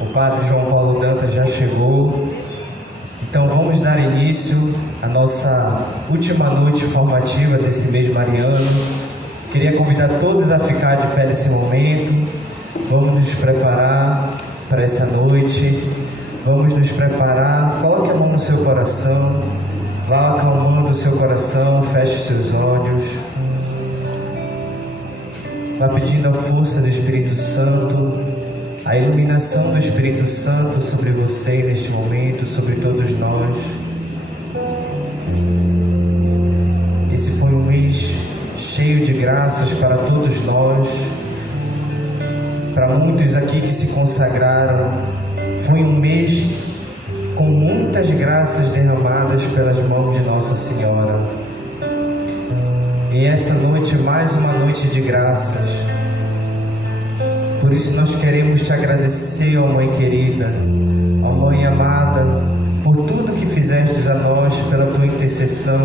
O Padre João Paulo Dantas já chegou. Então vamos dar início à nossa última noite formativa desse mês mariano. Queria convidar todos a ficar de pé nesse momento. Vamos nos preparar para essa noite. Vamos nos preparar. Coloque a mão no seu coração. Vá acalmando o seu coração. Feche seus olhos. Vá pedindo a força do Espírito Santo, a iluminação do Espírito Santo sobre você neste momento, sobre todos nós. Esse foi um mês cheio de graças para todos nós. Para muitos aqui que se consagraram, foi um mês com muitas graças derramadas pelas mãos de Nossa Senhora. E essa noite é mais uma noite de graças. Por isso nós queremos te agradecer, ó Mãe querida, ó Mãe amada, por tudo que fizestes a nós, pela tua intercessão.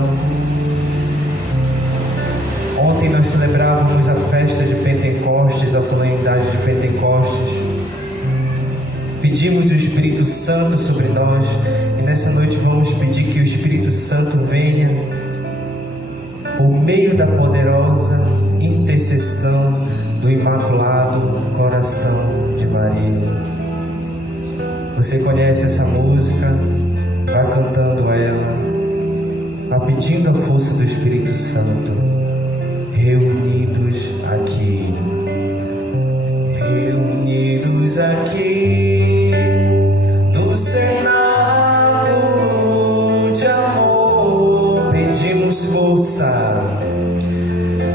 Ontem nós celebrávamos a festa de Pentecostes, a solenidade de Pentecostes. Pedimos o Espírito Santo sobre nós e nessa noite vamos pedir que o Espírito Santo venha por meio da poderosa intercessão do Imaculado Coração de Maria. Você conhece essa música? Vá cantando ela, vá pedindo a força do Espírito Santo. Reunidos aqui, reunidos aqui no cenáculo de amor, pedimos força,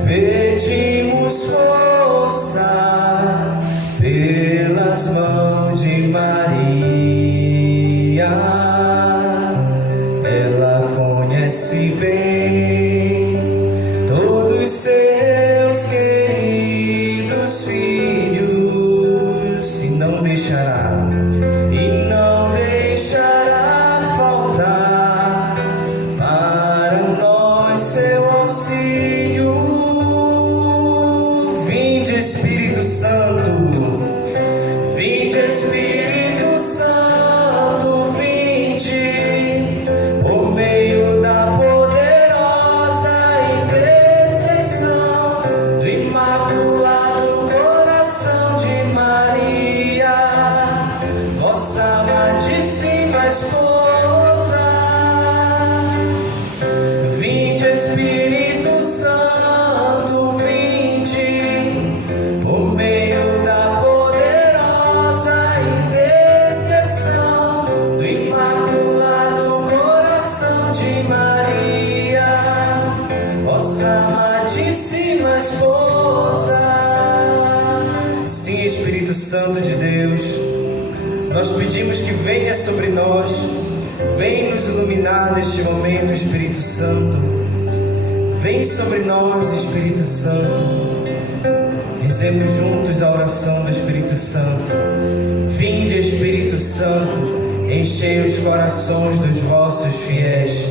pedimos força pelas mãos de Maria. Ela conhece bem todos seus queridos filhos e não deixará faltar para nós seu auxílio. Vinde Espírito Santo, vinde Espírito Santo, vinde por meio da poderosa intercessão do Imaculado Coração de Maria, vossa amadíssima esposa. Vinde Espírito Santo, vinde por meio da poderosa intercessão do Imaculado Coração de Maria, vossa amadíssima esposa. Sim, Espírito Santo de Deus, nós pedimos que venha sobre nós, vem nos iluminar neste momento, Espírito Santo. Vem sobre nós, Espírito Santo. Rezemos juntos a oração do Espírito Santo. Vinde, Espírito Santo, enchei os corações dos vossos fiéis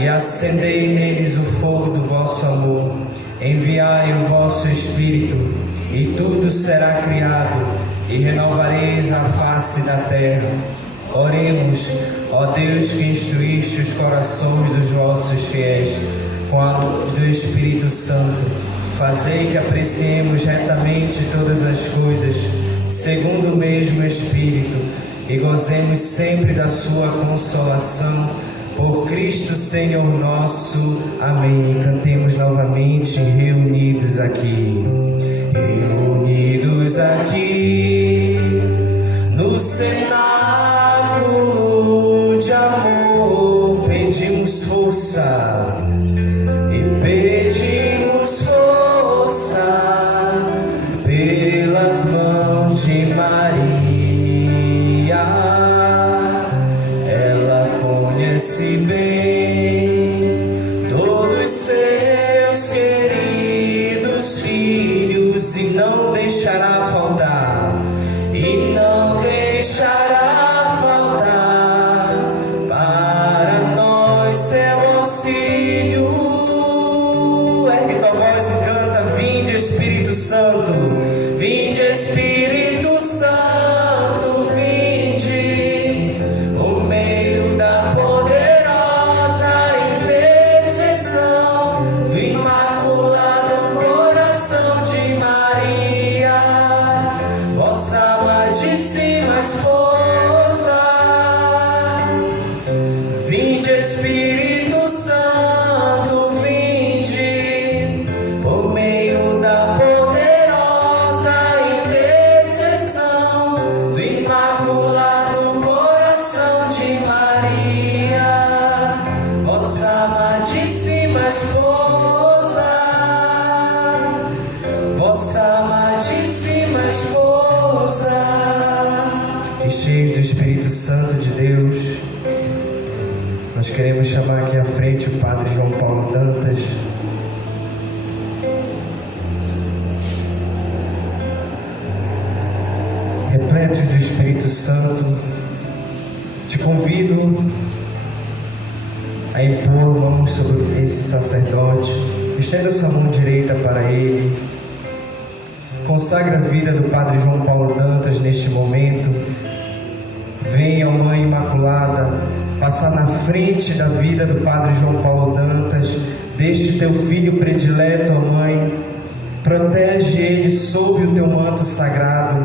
e acendei neles o fogo do vosso amor. Enviai o vosso Espírito e tudo será criado e renovareis a face da terra. Oremos, ó Deus, que instruíste os corações dos vossos fiéis com a luz do Espírito Santo. Fazei que apreciemos retamente todas as coisas, segundo o mesmo Espírito, e gozemos sempre da sua consolação. Por Cristo Senhor nosso. Amém. Cantemos novamente, reunidos aqui. Reunidos aqui no cenáculo de amor, pedimos força e pedimos força pelas mãos de Maria. Ela conhece bem todos seus queridos filhos e não deixará faltar, e não deixará faltar para nós seu auxílio. Ergue tua voz e canta: vinde Espírito Santo, vinde Espírito Santo, vinde e cheios do Espírito Santo de Deus, nós queremos chamar aqui à frente o Padre João Paulo Dantas. Repletos do Espírito Santo, te convido a impor mãos sobre esse sacerdote. Estenda sua mão direita para ele. Consagra a vida do Padre João Paulo Dantas neste momento. Venha, Mãe Imaculada, passar na frente da vida do Padre João Paulo Dantas, deste teu filho predileto, ó Mãe. Protege ele sob o teu manto sagrado.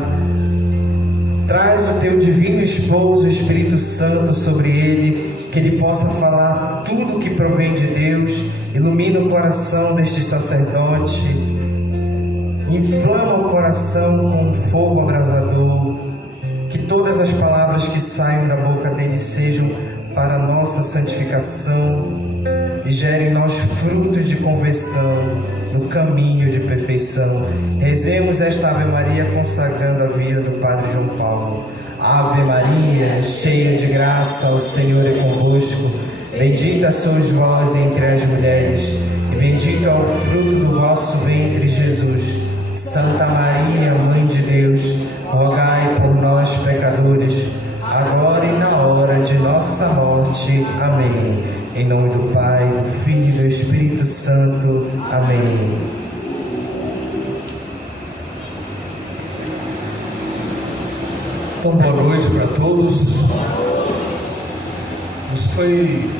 Traz o teu divino esposo, o Espírito Santo, sobre ele, que ele possa falar tudo o que provém de Deus. Ilumina o coração deste sacerdote, inflama o coração com fogo abrasador, que todas as palavras que saiam da boca dele sejam para a nossa santificação e gerem em nós frutos de conversão no caminho de perfeição. Rezemos esta Ave Maria consagrando a vida do Padre João Paulo. Ave Maria, cheia de graça, o Senhor é convosco. Bendita sois vós entre as mulheres, e bendito é o fruto do vosso ventre, Jesus. Santa Maria, Mãe de Deus, rogai por nós, pecadores, agora e na hora de nossa morte. Amém. Em nome do Pai, do Filho e do Espírito Santo. Amém. Bom, boa noite para todos. Nos foi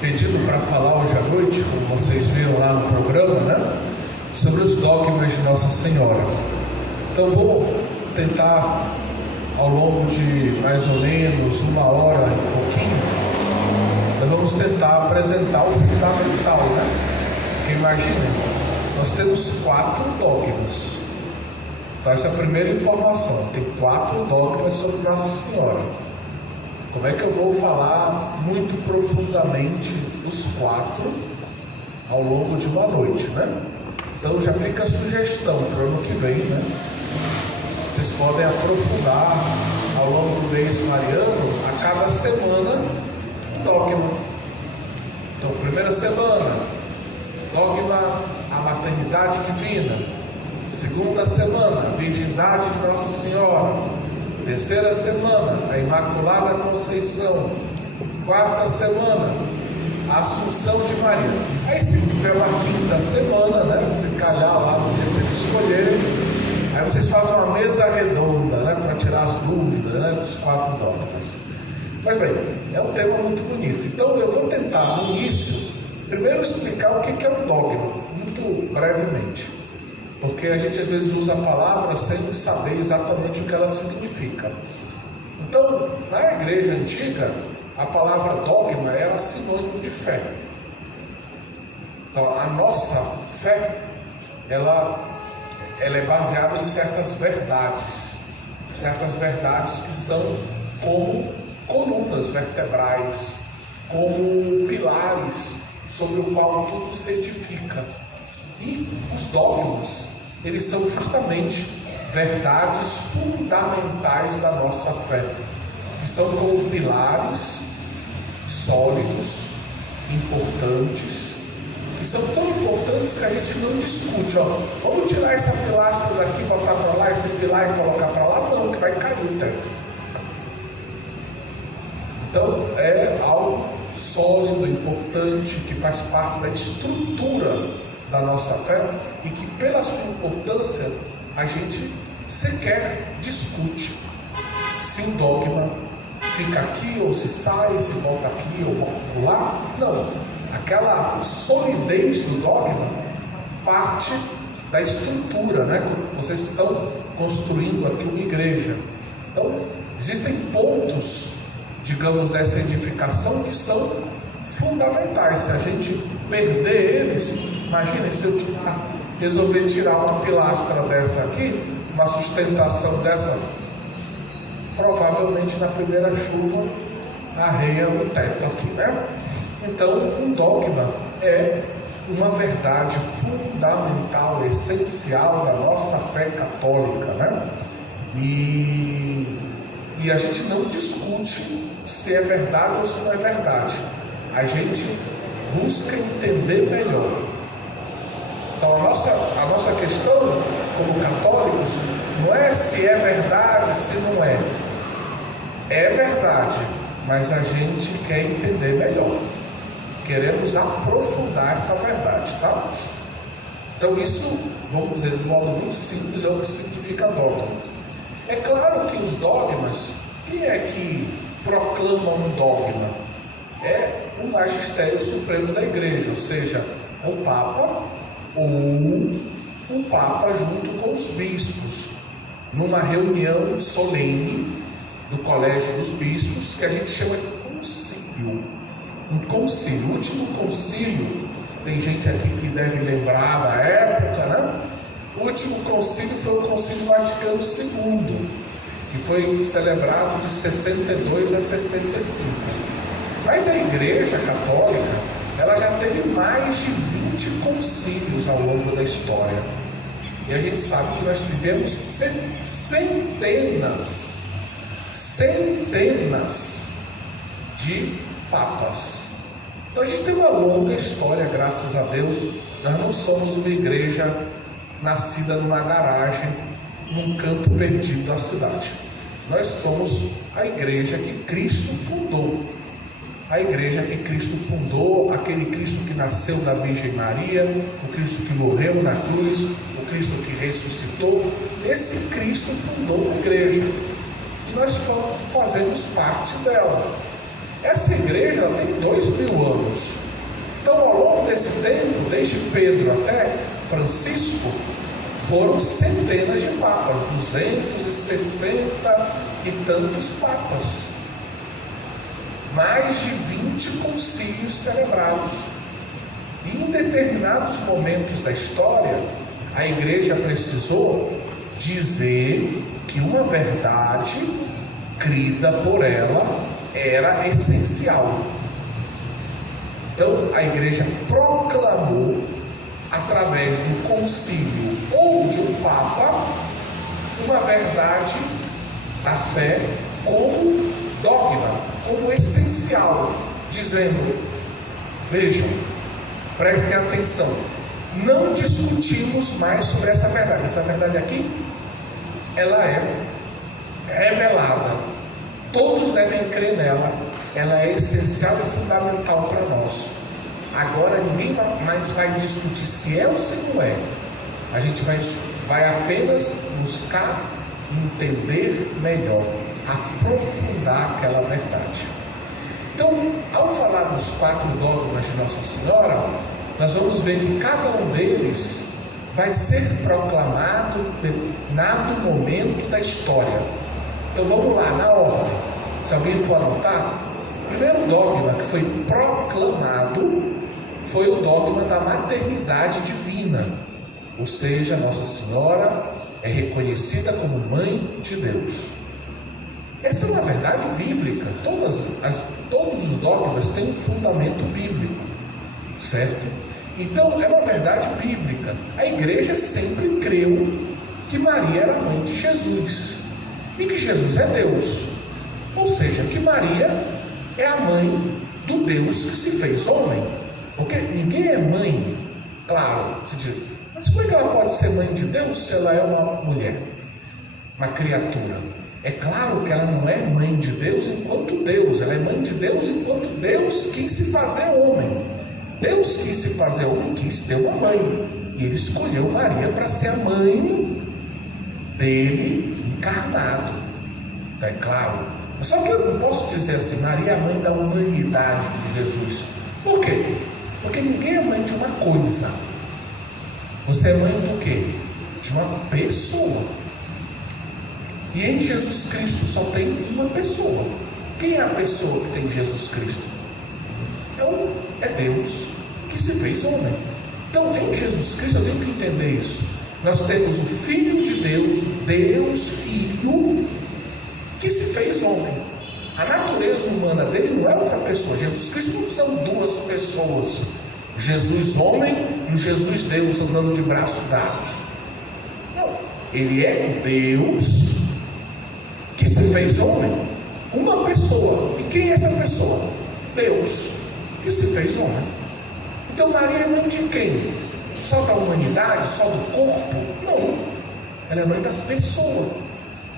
pedido para falar hoje à noite, como vocês viram lá no programa, né? Sobre os dogmas de Nossa Senhora. Então vou tentar, ao longo de mais ou menos 1 hora e pouquinho, nós vamos tentar apresentar o fundamental, né? Porque imagina, nós temos 4 dogmas. Então essa é a primeira informação, tem 4 dogmas sobre Nossa Senhora. Como é que eu vou falar muito profundamente os 4 ao longo de uma noite, né? Então já fica a sugestão para o ano que vem, né? Vocês podem aprofundar ao longo do mês mariano, a cada semana, um dogma. Então, primeira semana, dogma a maternidade divina. Segunda semana, a virgindade de Nossa Senhora. Terceira semana, a Imaculada Conceição. Quarta semana, a Assunção de Maria. Aí se tiver uma quinta semana, né, se calhar lá no dia que vocês escolherem, aí vocês fazem uma mesa redonda, né, para tirar as dúvidas, né, dos 4 dogmas. Mas bem, é um tema muito bonito. Então eu vou tentar no início primeiro explicar o que é um dogma, muito brevemente, porque a gente às vezes usa a palavra sem saber exatamente o que ela significa. Então, na igreja antiga, a palavra dogma era sinônimo de fé. Então, a nossa fé, ela é baseada em certas verdades que são como colunas vertebrais, como pilares sobre o qual tudo se edifica. E os dogmas, eles são justamente verdades fundamentais da nossa fé, que são como pilares sólidos, importantes, que são tão importantes que a gente não discute, ó, vamos tirar essa pilastra daqui, botar para lá, esse pilar e colocar para lá, não, que vai cair o teto. Então é algo sólido, importante, que faz parte da estrutura da nossa fé e que pela sua importância a gente sequer discute se um dogma fica aqui ou se sai, se volta aqui ou lá. Não, aquela solidez do dogma parte da estrutura, né? Vocês estão construindo aqui uma igreja. Então existem pontos, digamos, dessa edificação que são fundamentais. Se a gente perder eles, imagine se eu resolver tirar uma pilastra dessa aqui, uma sustentação dessa, provavelmente na primeira chuva arreia o teto aqui, né? Então, um dogma é uma verdade fundamental, essencial da nossa fé católica, né? E a gente não discute se é verdade ou se não é verdade. A gente busca entender melhor. Então a nossa questão como católicos não é se é verdade, se não é. É verdade, mas a gente quer entender melhor. Queremos aprofundar essa verdade, tá? Então isso, vamos dizer de modo muito simples, é o que significa dogma. É claro que os dogmas, quem é que proclama um dogma? É o magistério supremo da igreja, ou seja, é o Papa ou o Papa junto com os bispos, numa reunião solene do Colégio dos Bispos, que a gente chama de concílio. Um concílio, o último concílio, tem gente aqui que deve lembrar da época, né? O último concílio foi o Concílio Vaticano II, que foi celebrado de 62 a 65. Mas a Igreja Católica, ela já teve mais de 20 concílios ao longo da história. E a gente sabe que nós tivemos centenas de papas. Então a gente tem uma longa história, graças a Deus. Nós não somos uma igreja nascida numa garagem, num canto perdido da cidade. Nós somos a igreja que Cristo fundou. A igreja que Cristo fundou, aquele Cristo que nasceu da Virgem Maria, o Cristo que morreu na cruz, o Cristo que ressuscitou. Esse Cristo fundou a igreja e nós fazemos parte dela. Essa igreja ela tem 2000 anos. Então, ao longo desse tempo, desde Pedro até Francisco, foram centenas de papas, 260 e tantos papas, mais de 20 concílios celebrados. E em determinados momentos da história, a igreja precisou dizer que uma verdade crida por ela era essencial. Então a igreja proclamou, através do concílio ou de um papa, uma verdade da fé como dogma, como essencial, dizendo: vejam, prestem atenção, não discutimos mais sobre essa verdade. Essa verdade aqui, ela é revelada, todos devem crer nela, ela é essencial e fundamental para nós. Agora ninguém mais vai discutir se é ou se não é. A gente vai apenas buscar entender melhor, aprofundar aquela verdade. Então, ao falar dos 4 dogmas de Nossa Senhora, nós vamos ver que cada um deles vai ser proclamado em determinado momento da história. Então vamos lá, na ordem. Se alguém for anotar, o primeiro dogma que foi proclamado foi o dogma da maternidade divina, ou seja, Nossa Senhora é reconhecida como Mãe de Deus. Essa é uma verdade bíblica. Todos os dogmas têm um fundamento bíblico, certo? Então é uma verdade bíblica. A igreja sempre creu que Maria era mãe de Jesus e que Jesus é Deus, ou seja, que Maria é a mãe do Deus que se fez homem. Porque ninguém é mãe, claro, se diz, mas como é que ela pode ser mãe de Deus se ela é uma mulher, uma criatura? É claro que ela não é mãe de Deus enquanto Deus, ela é mãe de Deus enquanto Deus quis se fazer homem. Deus quis se fazer homem, quis ter uma mãe, e ele escolheu Maria para ser a mãe dele encarnado, é claro. Só que eu não posso dizer assim, Maria é a mãe da humanidade de Jesus. Por quê? Porque ninguém é mãe de uma coisa. Você é mãe do quê? De uma pessoa. E em Jesus Cristo só tem uma pessoa. Quem é a pessoa que tem em Jesus Cristo? É Deus que se fez homem. Então em Jesus Cristo eu tenho que entender isso. Nós temos o Filho de Deus, Deus Filho, que se fez homem. A natureza humana dele não é outra pessoa. Jesus Cristo não são duas pessoas, Jesus homem e o Jesus Deus andando de braços dados. Não, ele é Deus que se fez homem, uma pessoa. E quem é essa pessoa? Deus, que se fez homem. Então Maria é mãe de quem? Só da humanidade? Só do corpo? Não, ela é mãe da pessoa,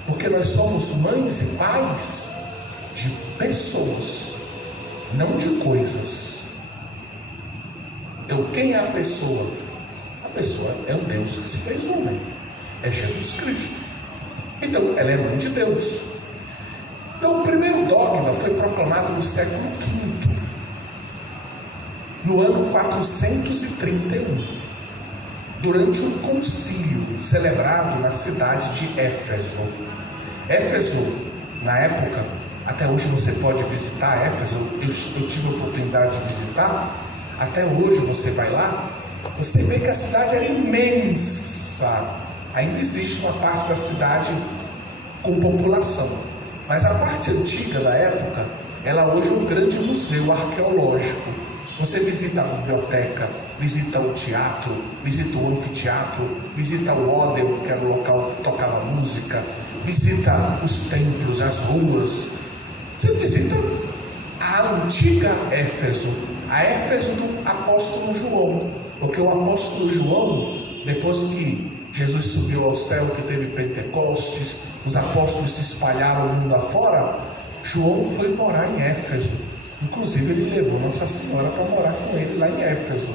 porque nós somos mães e pais de pessoas, não de coisas. Então quem é a pessoa? A pessoa é o Deus que se fez homem, é Jesus Cristo. Então ela é mãe de Deus. Então o primeiro dogma foi proclamado no século V, no ano 431, durante um concílio celebrado na cidade de Éfeso. Éfeso, na época, até hoje você pode visitar Éfeso, eu tive a oportunidade de visitar, até hoje você vai lá, você vê que a cidade era imensa. Ainda existe uma parte da cidade com população, mas a parte antiga da época, ela hoje é um grande museu arqueológico. Você visita a biblioteca, visita o teatro, visita o anfiteatro, visita o Ódeo, que era o local que tocava música, visita os templos, as ruas. Você visita a antiga Éfeso, a Éfeso do apóstolo João, porque o apóstolo João, depois que Jesus subiu ao céu, que teve Pentecostes, os apóstolos se espalharam o mundo afora, João foi morar em Éfeso. Inclusive ele levou Nossa Senhora para morar com ele lá em Éfeso.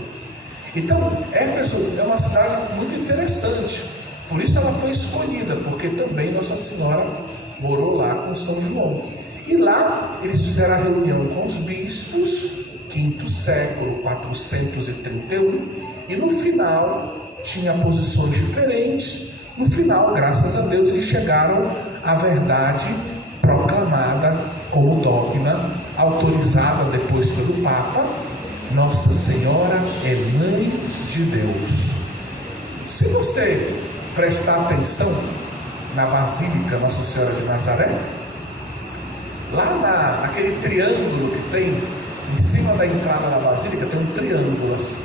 Então Éfeso é uma cidade muito interessante, por isso ela foi escolhida, porque também Nossa Senhora morou lá com São João. E lá eles fizeram a reunião com os bispos, 5º século, 431, e no final tinha posições diferentes. No final, graças a Deus, eles chegaram à verdade proclamada como dogma, autorizada depois pelo Papa: Nossa Senhora é Mãe de Deus. Se você prestar atenção na Basílica Nossa Senhora de Nazaré, lá naquele triângulo que tem em cima da entrada da Basílica, tem um triângulo assim,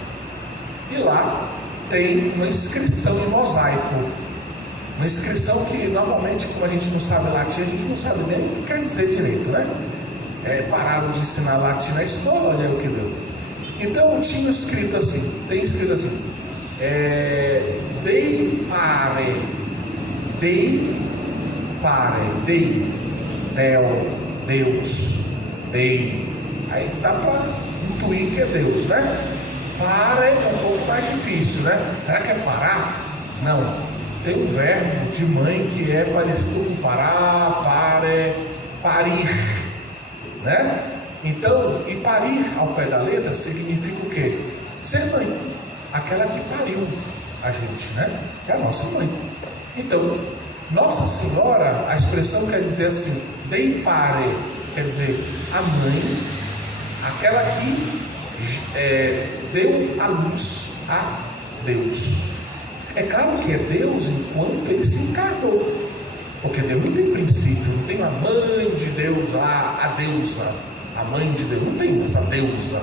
e lá tem uma inscrição em mosaico. Uma inscrição que normalmente, como a gente não sabe latim, a gente não sabe nem o que quer dizer direito, né? Pararam de ensinar latim na escola, olha aí o que deu. Então tinha escrito assim, tem escrito assim, Dei pare, Deus, Dei. Aí dá para intuir que é Deus, né? Pare é um pouco mais difícil, né? Será que é parar? Não. Tem um verbo de mãe que é parecido com parar, parir, né? Então, e parir ao pé da letra significa o quê? Ser mãe, aquela que pariu a gente, né? É a nossa mãe. Então, Nossa Senhora, a expressão quer dizer assim, Dei pare, quer dizer a mãe, aquela que deu a luz a Deus. É claro que é Deus enquanto ele se encarnou, porque Deus não tem princípio, não tem a mãe de Deus lá, a deusa, a mãe de Deus, não tem essa deusa.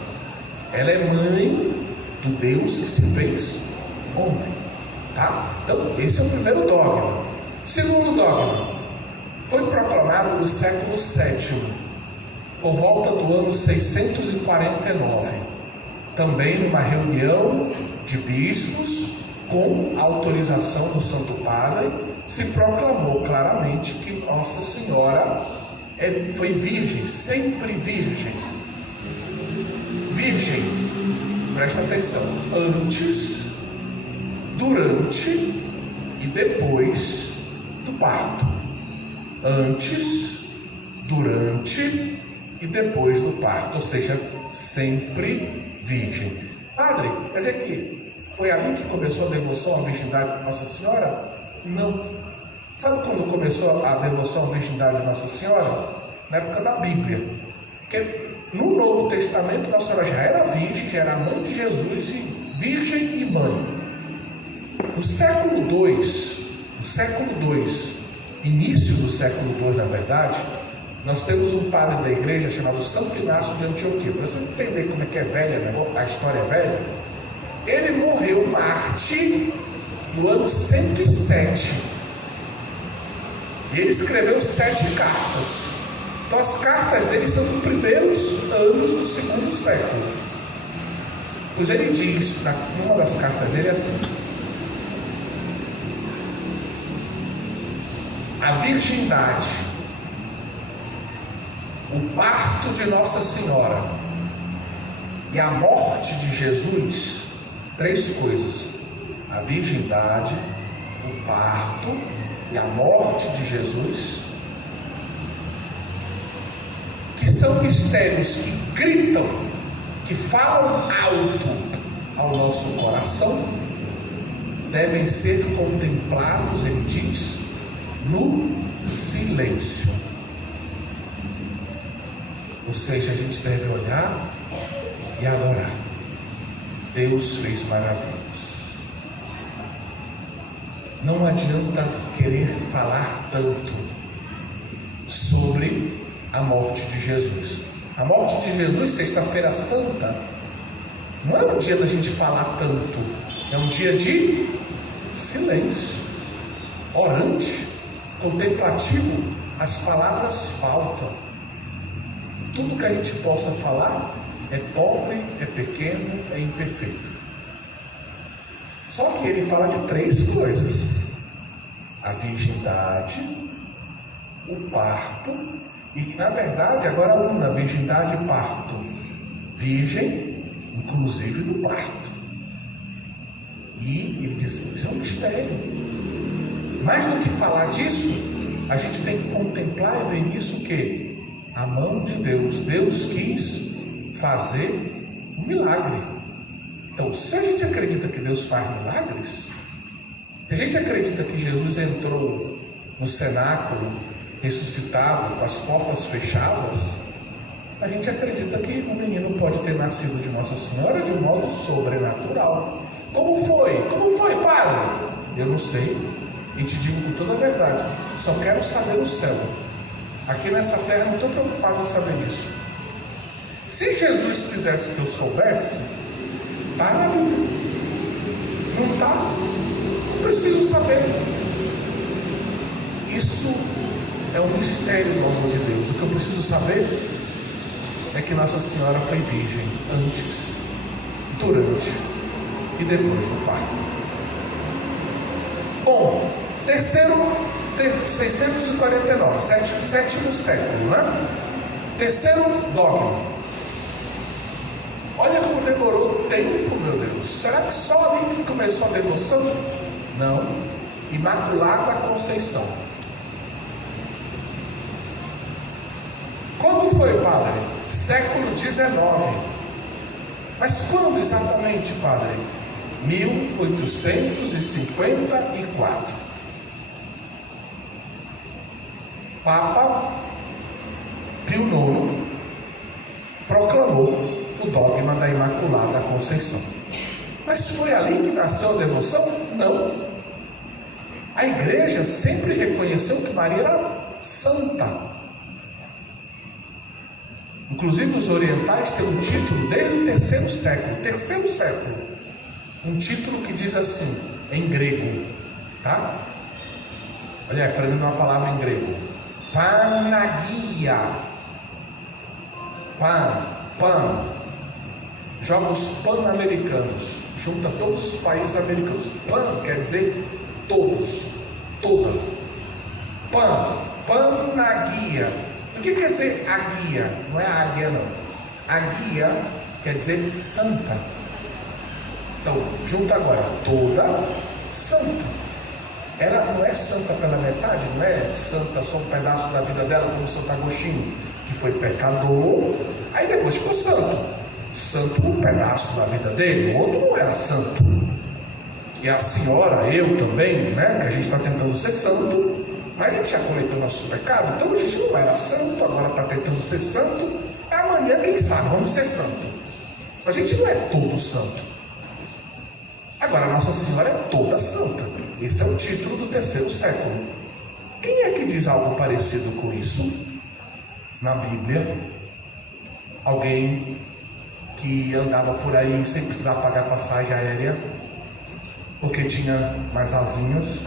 Ela é mãe do Deus que se fez homem, tá? Então esse é o primeiro dogma. Segundo dogma, foi proclamado no século VII, por volta do ano 649, também numa reunião de bispos, com a autorização do Santo Padre, se proclamou claramente que Nossa Senhora foi virgem, sempre virgem. Virgem, presta atenção, antes, durante e depois do parto. Antes, durante e depois do parto, ou seja, sempre virgem. Padre, quer dizer que foi ali que começou a devoção à virgindade de Nossa Senhora? Não. Sabe quando começou a devoção à virgindade de Nossa Senhora? Na época da Bíblia. Porque no Novo Testamento Nossa Senhora já era virgem, já era mãe de Jesus, e virgem e mãe. No século II, início do século II, na verdade, nós temos um padre da igreja chamado Santo Inácio de Antioquia. Para você entender como é que é velha, né? A história é velha. Ele morreu Marte no ano 107. E ele escreveu 7 cartas. Então as cartas dele são dos primeiros anos do segundo século. Pois ele diz, numa das cartas dele, assim: a virgindade, o parto de Nossa Senhora e a morte de Jesus, 3 coisas: a virgindade, o parto e a morte de Jesus, que são mistérios que gritam, que falam alto ao nosso coração, devem ser contemplados, ele diz, no silêncio. Ou seja, a gente deve olhar e adorar. Deus fez maravilhas. Não adianta querer falar tanto sobre a morte de Jesus. A morte de Jesus, Sexta-feira Santa, não é um dia da gente falar tanto, é um dia de silêncio, orante, contemplativo. As palavras faltam. Tudo que a gente possa falar é pobre, é pequeno, é imperfeito. Só que ele fala de 3 coisas: a virgindade, o parto, e na verdade agora una virgindade e parto, virgem, inclusive no parto. E ele diz: isso é um mistério. Mais do que falar disso, a gente tem que contemplar e ver nisso o quê? A mão de Deus. Deus quis fazer um milagre. Então, se a gente acredita que Deus faz milagres, se a gente acredita que Jesus entrou no cenáculo ressuscitado, com as portas fechadas, a gente acredita que o menino pode ter nascido de Nossa Senhora de um modo sobrenatural. Como foi? Como foi, padre? Eu não sei, e te digo com toda a verdade, só quero saber o céu. Aqui nessa terra não estou preocupado em saber disso. Se Jesus quisesse que eu soubesse, para a Bíblia. Não está? Não preciso saber. Isso é um mistério do amor de Deus. O que eu preciso saber é que Nossa Senhora foi virgem antes, durante e depois do parto. Bom, 649, sétimo século, né? Terceiro dogma. Olha como demorou tempo, meu Deus. Será que só ali que começou a devoção? Não. Imaculada Conceição. Quando foi, padre? Século XIX. Mas quando exatamente, padre? 1854. Papa Pio IX proclamou o dogma da Imaculada Conceição. Mas foi ali que nasceu a devoção? Não. A igreja sempre reconheceu que Maria era santa. Inclusive os orientais têm um título desde o terceiro século, um título que diz assim, em grego, tá? Olha, aprendendo uma palavra em grego: Panagia. Pan. Joga os pan-americanos, junta todos os países americanos. Pan quer dizer todos, toda. Panagia. O que quer dizer aguia? Não é águia, não. Aguia quer dizer santa. Então, junta agora, toda santa. Ela não é santa pela metade, não é santa só um pedaço da vida dela, como Santo Agostinho, que foi pecador, aí depois ficou santo. Santo um pedaço da vida dele, o outro não era santo. E a senhora, eu também, né, que a gente está tentando ser santo, mas a gente já cometeu nosso pecado, então a gente não era santo, agora está tentando ser santo, amanhã quem sabe vamos ser santo. A gente não é todo santo. Agora Nossa Senhora é toda santa. Esse é o título do terceiro século. Quem é que diz algo parecido com isso na Bíblia? Alguém que andava por aí sem precisar pagar passagem aérea, porque tinha mais asinhas.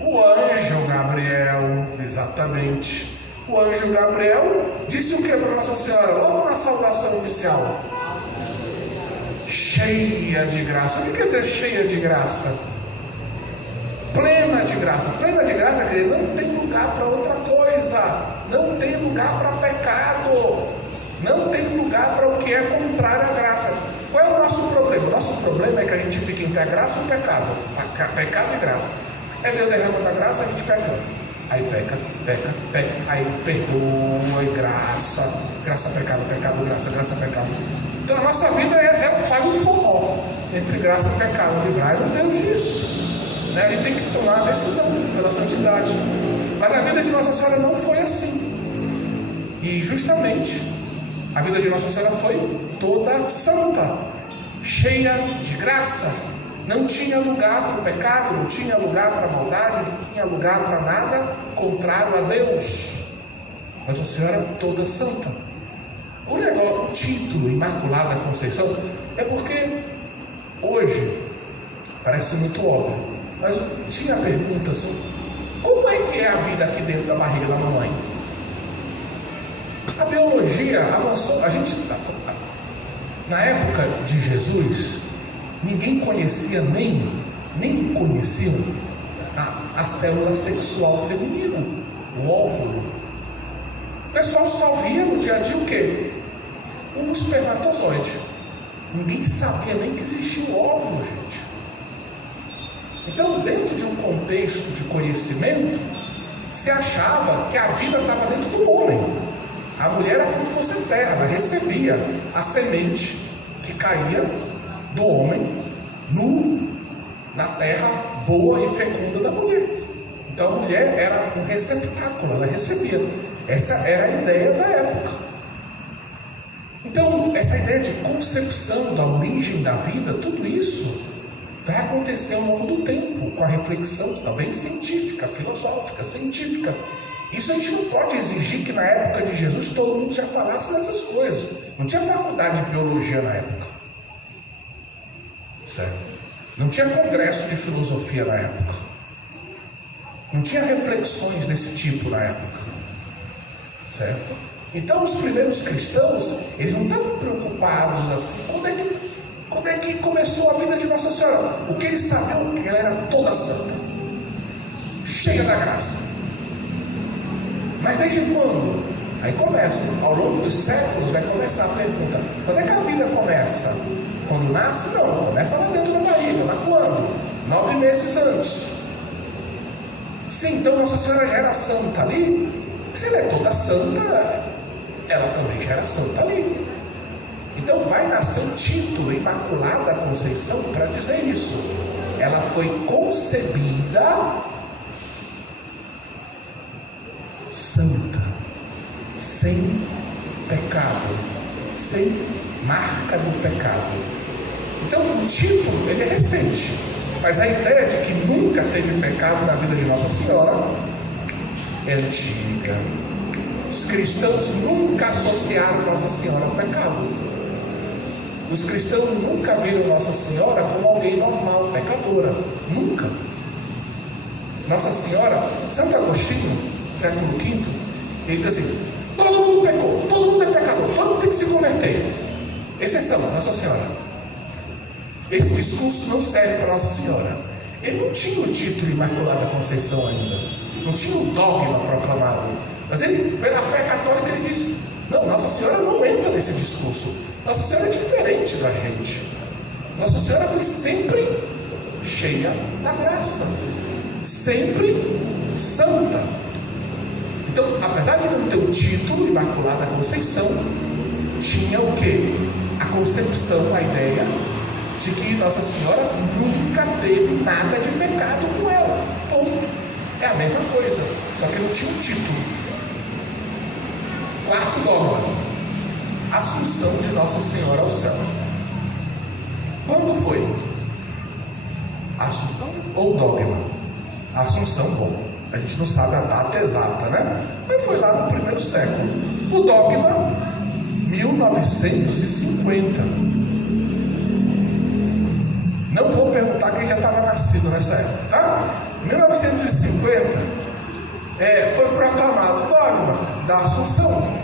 O anjo Gabriel, exatamente. O anjo Gabriel disse o que para Nossa Senhora? Logo na saudação inicial: cheia de graça. O que quer dizer cheia de graça? Plena de graça. Plena de graça quer dizer, não tem lugar para outra coisa. Não tem lugar para pecado. Não tem lugar para o que é contrário à graça. Qual é o nosso problema? O nosso problema é que a gente fica entre a graça e o pecado. Pecado e graça. É Deus derramando a graça, a gente pecando. Aí peca, aí perdoa e graça. Graça, pecado, pecado, graça, graça, pecado. Então a nossa vida é quase um forró entre graça e pecado. Livrai-nos Deus disso. Né? A gente tem que tomar a decisão pela santidade. Mas a vida de Nossa Senhora não foi assim. E justamente a vida de Nossa Senhora foi toda santa, cheia de graça. Não tinha lugar para o pecado, não tinha lugar para a maldade, não tinha lugar para nada contrário a Deus. Nossa Senhora toda santa. O título Imaculada Conceição é porque hoje parece muito óbvio, mas tinha a pergunta assim: como é que é a vida aqui dentro da barriga da mamãe? A biologia avançou. Na época de Jesus, ninguém conhecia nem conheciam a célula sexual feminina, o óvulo. O pessoal só via no dia a dia o quê? Um espermatozoide. Ninguém sabia nem que existia o óvulo, gente. Então, dentro de um contexto de conhecimento, se achava que a vida estava dentro do homem. A mulher era como se fosse terra, ela recebia a semente que caía do homem na terra boa e fecunda da mulher. Então a mulher era um receptáculo, ela recebia. Essa era a ideia da época. Então essa ideia de concepção da origem da vida, tudo isso vai acontecer ao longo do tempo, com a reflexão também científica, filosófica, científica. Isso a gente não pode exigir que na época de Jesus todo mundo já falasse dessas coisas. Não tinha faculdade de biologia na época. Certo? Não tinha congresso de filosofia na época. Não tinha reflexões desse tipo na época. Certo? Então os primeiros cristãos, eles não estavam preocupados assim. Quando é que começou a vida de Nossa Senhora? O que eles sabiam é que ela era toda santa, cheia da graça. Mas desde quando? Aí começa, ao longo dos séculos vai começar a pergunta: quando é que a vida começa? Quando nasce? Não, começa lá dentro da barriga. Mas quando? 9 meses antes. Sim, então Nossa Senhora já era santa ali. Se ela é toda santa, ela também já era santa ali. Então vai nascer um título, Imaculada Conceição, para dizer isso. Ela foi concebida santa, sem pecado, sem marca do pecado. Então o título ele é recente, mas a ideia de que nunca teve pecado na vida de Nossa Senhora é antiga. Os cristãos nunca associaram Nossa Senhora ao pecado. Os cristãos nunca viram Nossa Senhora como alguém normal, pecadora. Nunca. Nossa Senhora, Santo Agostinho, século V, ele diz assim: todo mundo pecou, todo mundo é pecador, todo mundo tem que se converter, exceção Nossa Senhora. Esse discurso não serve para Nossa Senhora. Ele não tinha o título Imaculada Conceição ainda, não tinha o dogma proclamado, mas ele, pela fé católica, ele diz: não, Nossa Senhora não entra nesse discurso. Nossa Senhora é diferente da gente. Nossa Senhora foi sempre cheia da graça, sempre santa. Então, apesar de não ter o título Imaculada Conceição, tinha o quê? A concepção, a ideia de que Nossa Senhora nunca teve nada de pecado com ela. Ponto. É a mesma coisa, só que não tinha um título. Quarto dogma: Assunção de Nossa Senhora ao céu. Quando foi? Assunção ou dogma? Assunção, bom, a gente não sabe a data exata, né? Mas foi lá no primeiro século. O dogma, 1950. Não vou perguntar quem já estava nascido nessa época, tá? Em 1950, foi proclamado o dogma da Assunção.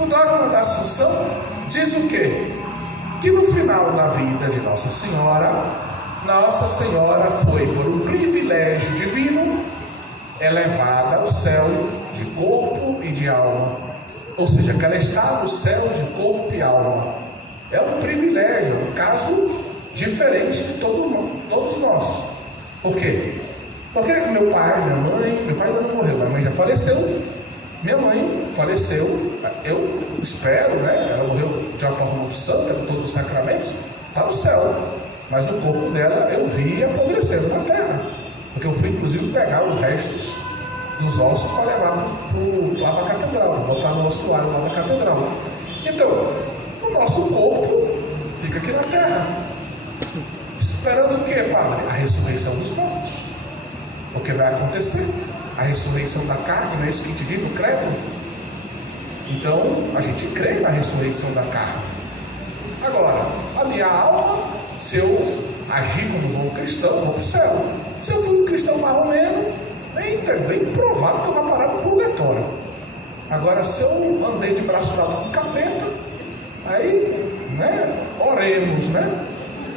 O dogma da Assunção diz o quê? Que no final da vida de Nossa Senhora foi, por um privilégio divino, elevada ao céu de corpo e de alma. Ou seja, que ela está no céu de corpo e alma. É um privilégio, um caso diferente de todos nós. Por quê? Porque meu pai ainda não morreu, minha mãe já faleceu. Minha mãe faleceu, eu espero, né? Ela morreu de uma forma muito santa, com todos os sacramentos, está no céu. Mas o corpo dela eu vi apodrecendo na terra. Porque eu fui inclusive pegar os restos dos ossos para levar lá para a catedral, botar no ossuário lá na catedral. Então, o nosso corpo fica aqui na terra. Esperando o que, padre? A ressurreição dos mortos. O que vai acontecer? A ressurreição da carne, não é isso que a gente diz no credo? Então, a gente crê na ressurreição da carne. Agora, a minha alma, se eu agir como um bom cristão, vou para o céu. Se eu fui um cristão marromeno, é bem provável que eu vá parar no purgatório. Agora, se eu andei de braço dado com capeta, aí, né, oremos, né?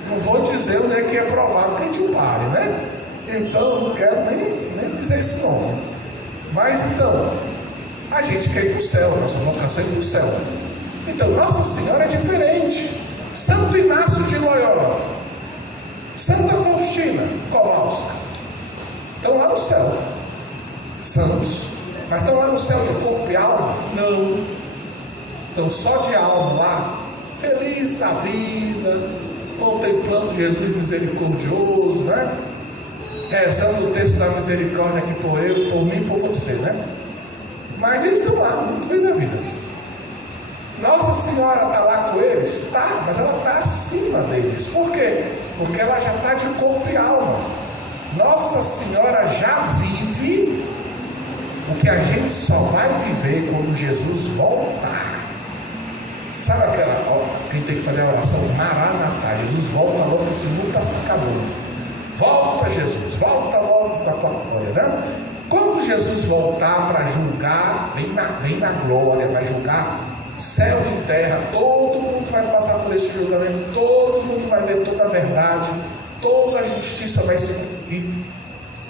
Não vou dizer onde é que é provável que a gente pare, né? Então, não quero nem dizer esse nome. Mas então, a gente quer ir para o céu, nossa vocação é ir para o céu. Então, Nossa Senhora é diferente. Santo Inácio de Loyola, Santa Faustina Kowalska, estão lá no céu, santos. Mas estão lá no céu de corpo e alma? Não. Estão só de alma lá, feliz da vida, contemplando Jesus misericordioso, né? Rezando o texto da misericórdia aqui por mim e por você, né? Mas eles estão lá, muito bem na vida. Nossa Senhora está lá com eles? Está, mas ela está acima deles. Por quê? Porque ela já está de corpo e alma. Nossa Senhora já vive o que a gente só vai viver quando Jesus voltar. Sabe quem tem que fazer a oração? Maranatá. Jesus volta logo, esse mundo está se acabando. Volta, Jesus, volta logo com a tua glória, né? Quando Jesus voltar para julgar, vem na glória, vai julgar céu e terra, todo mundo vai passar por esse julgamento, todo mundo vai ver toda a verdade, toda a justiça vai se cumprir,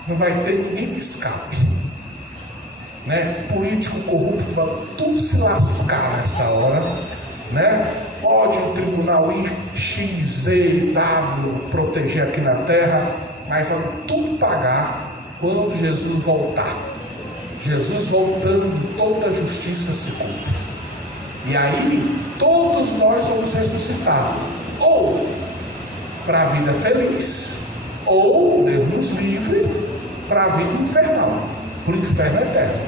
não vai ter ninguém que escape, né? Político corrupto vai tudo se lascar nessa hora, né? Pode o tribunal X, Z, W proteger aqui na terra, mas vão tudo pagar quando Jesus voltar. Jesus voltando, toda a justiça se cumpre. E aí, todos nós vamos ressuscitar, ou para a vida feliz, ou, Deus nos livre, para a vida infernal, para o inferno eterno.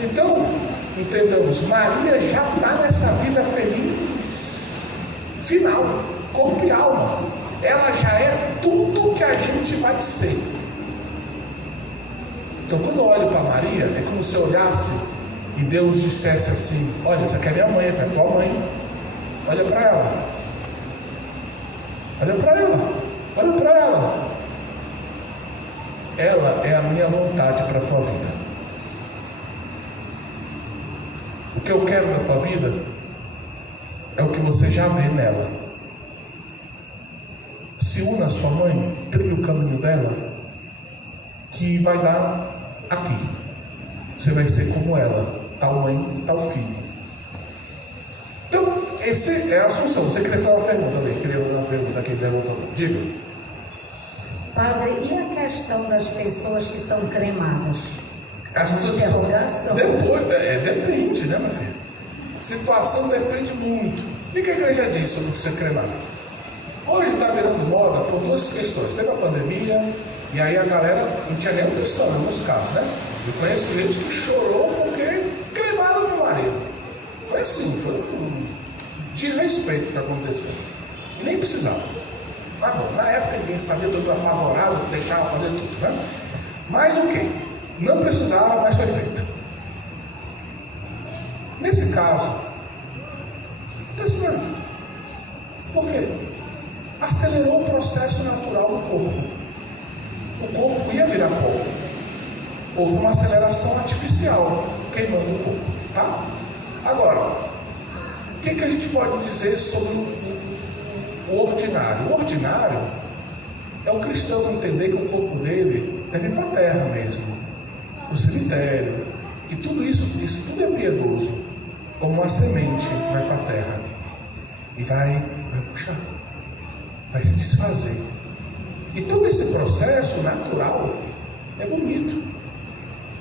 Então, entendamos, Maria já está nessa vida feliz, final, corpo e alma. Ela já é tudo que a gente vai ser. Então, quando eu olho para Maria, é como se eu olhasse e Deus dissesse assim: olha, essa aqui é minha mãe, essa é tua mãe. Olha para ela. Olha para ela. Olha para ela. Ela é a minha vontade para a tua vida. O que eu quero da tua vida é o que você já vê nela. Se una a sua mãe, trilhe o caminho dela, que vai dar aqui. Você vai ser como ela, tal mãe, tal filho. Então, essa é a Assunção. Você queria fazer uma pergunta também? Queria fazer uma pergunta aqui, perguntando. Diga. Padre, e a questão das pessoas que são cremadas? As pessoas que são... Depois, depende, né, minha filha? Situação depende muito. E o que a igreja diz sobre ser cremado? Hoje está virando moda por duas questões. Teve a pandemia, e aí a galera não tinha nem opção, em alguns casos, né? Eu conheço gente que chorou porque cremaram meu marido. Foi assim, foi um desrespeito que aconteceu. E nem precisava. Mas bom, na época ninguém sabia, todo mundo apavorado, deixava fazer tudo, né? Mas o quê? Não precisava, mas foi feito. Nesse caso, não está certo. Por quê? Acelerou o processo natural do corpo. O corpo ia virar pó. houve uma aceleração artificial, queimando o corpo, tá? Agora, o que a gente pode dizer sobre o ordinário? O ordinário é o cristão entender que o corpo dele deve ir para a terra mesmo, o cemitério, que tudo isso tudo é piedoso, como uma semente vai para a terra e vai puxar, vai se desfazer. E todo esse processo natural é bonito.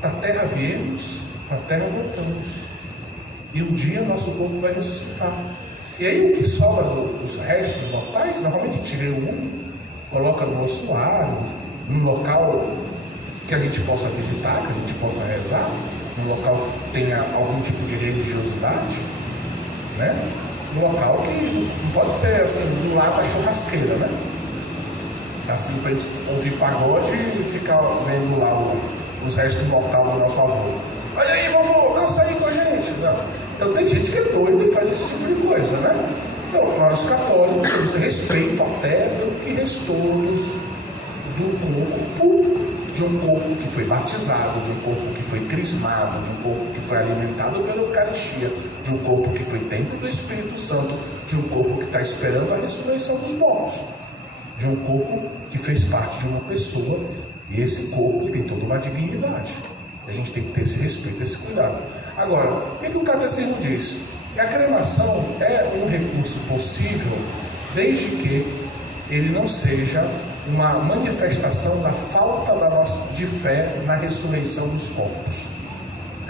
Da terra viemos, para a terra voltamos. E um dia nosso corpo vai ressuscitar. E aí o que sobra dos restos mortais, normalmente tira um, coloca no ossuário, num local que a gente possa visitar, que a gente possa rezar, num local que tenha algum tipo de religiosidade, né? Um local que não pode ser assim, do lado da churrasqueira, né? Assim, para a gente ouvir pagode e ficar vendo lá os restos mortais do nosso avô. Olha aí, vovô, dança aí com a gente. Não. Então tem gente que é doida e faz esse tipo de coisa, né? Então, nós católicos temos respeito até do que restou do corpo, de um corpo que foi batizado, de um corpo que foi crismado, de um corpo que foi alimentado pela Eucaristia, de um corpo que foi templo do Espírito Santo, de um corpo que está esperando a ressurreição dos mortos, de um corpo que fez parte de uma pessoa, e esse corpo tem toda uma dignidade. A gente tem que ter esse respeito, esse cuidado. Agora, o que o catecismo diz? A cremação é um recurso possível, desde que ele não seja uma manifestação da falta de fé na ressurreição dos corpos.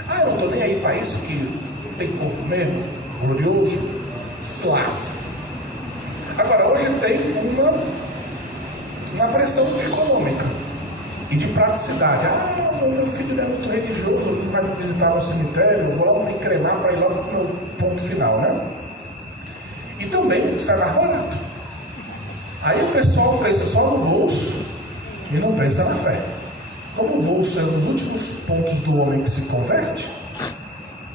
Ah, eu não estou nem aí para isso, que não tem corpo mesmo, glorioso, se lasca. Agora, hoje tem uma pressão econômica e de praticidade. Ah, meu filho não é muito religioso, não vai me visitar no cemitério, eu vou logo me cremar para ir logo para o meu ponto final, né? E também sai mais barato. Aí o pessoal pensa só no bolso e não pensa na fé. Como o bolso é um dos últimos pontos do homem que se converte,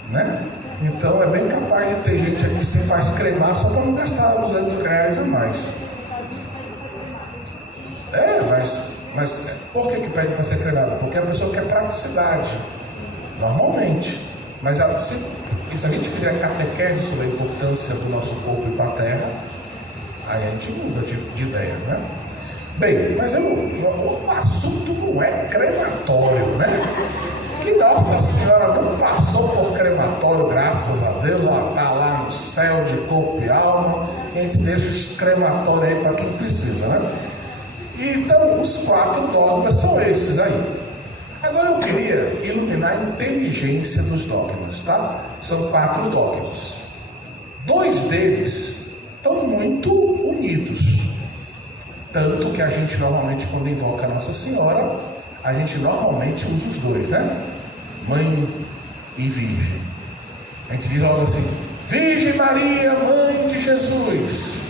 né? Então é bem capaz de ter gente aqui que se faz cremar só para não gastar R$200 a mais. Mas por que pede para ser cremado? Porque a pessoa quer praticidade, normalmente. Mas se a gente fizer catequese sobre a importância do nosso corpo ir para a terra, aí a gente muda de ideia, né? Bem, mas o assunto não é crematório, né? Que Nossa Senhora não passou por crematório, graças a Deus, ela está lá no céu de corpo e alma, e a gente deixa os crematórios aí para quem precisa, né? Então, os 4 dogmas são esses aí. Agora eu queria iluminar a inteligência dos dogmas, tá? São 4 dogmas. 2 deles estão muito unidos. Tanto que a gente normalmente, quando invoca a Nossa Senhora, a gente normalmente usa os 2, né? Mãe e Virgem. A gente diz logo assim: Virgem Maria, Mãe de Jesus.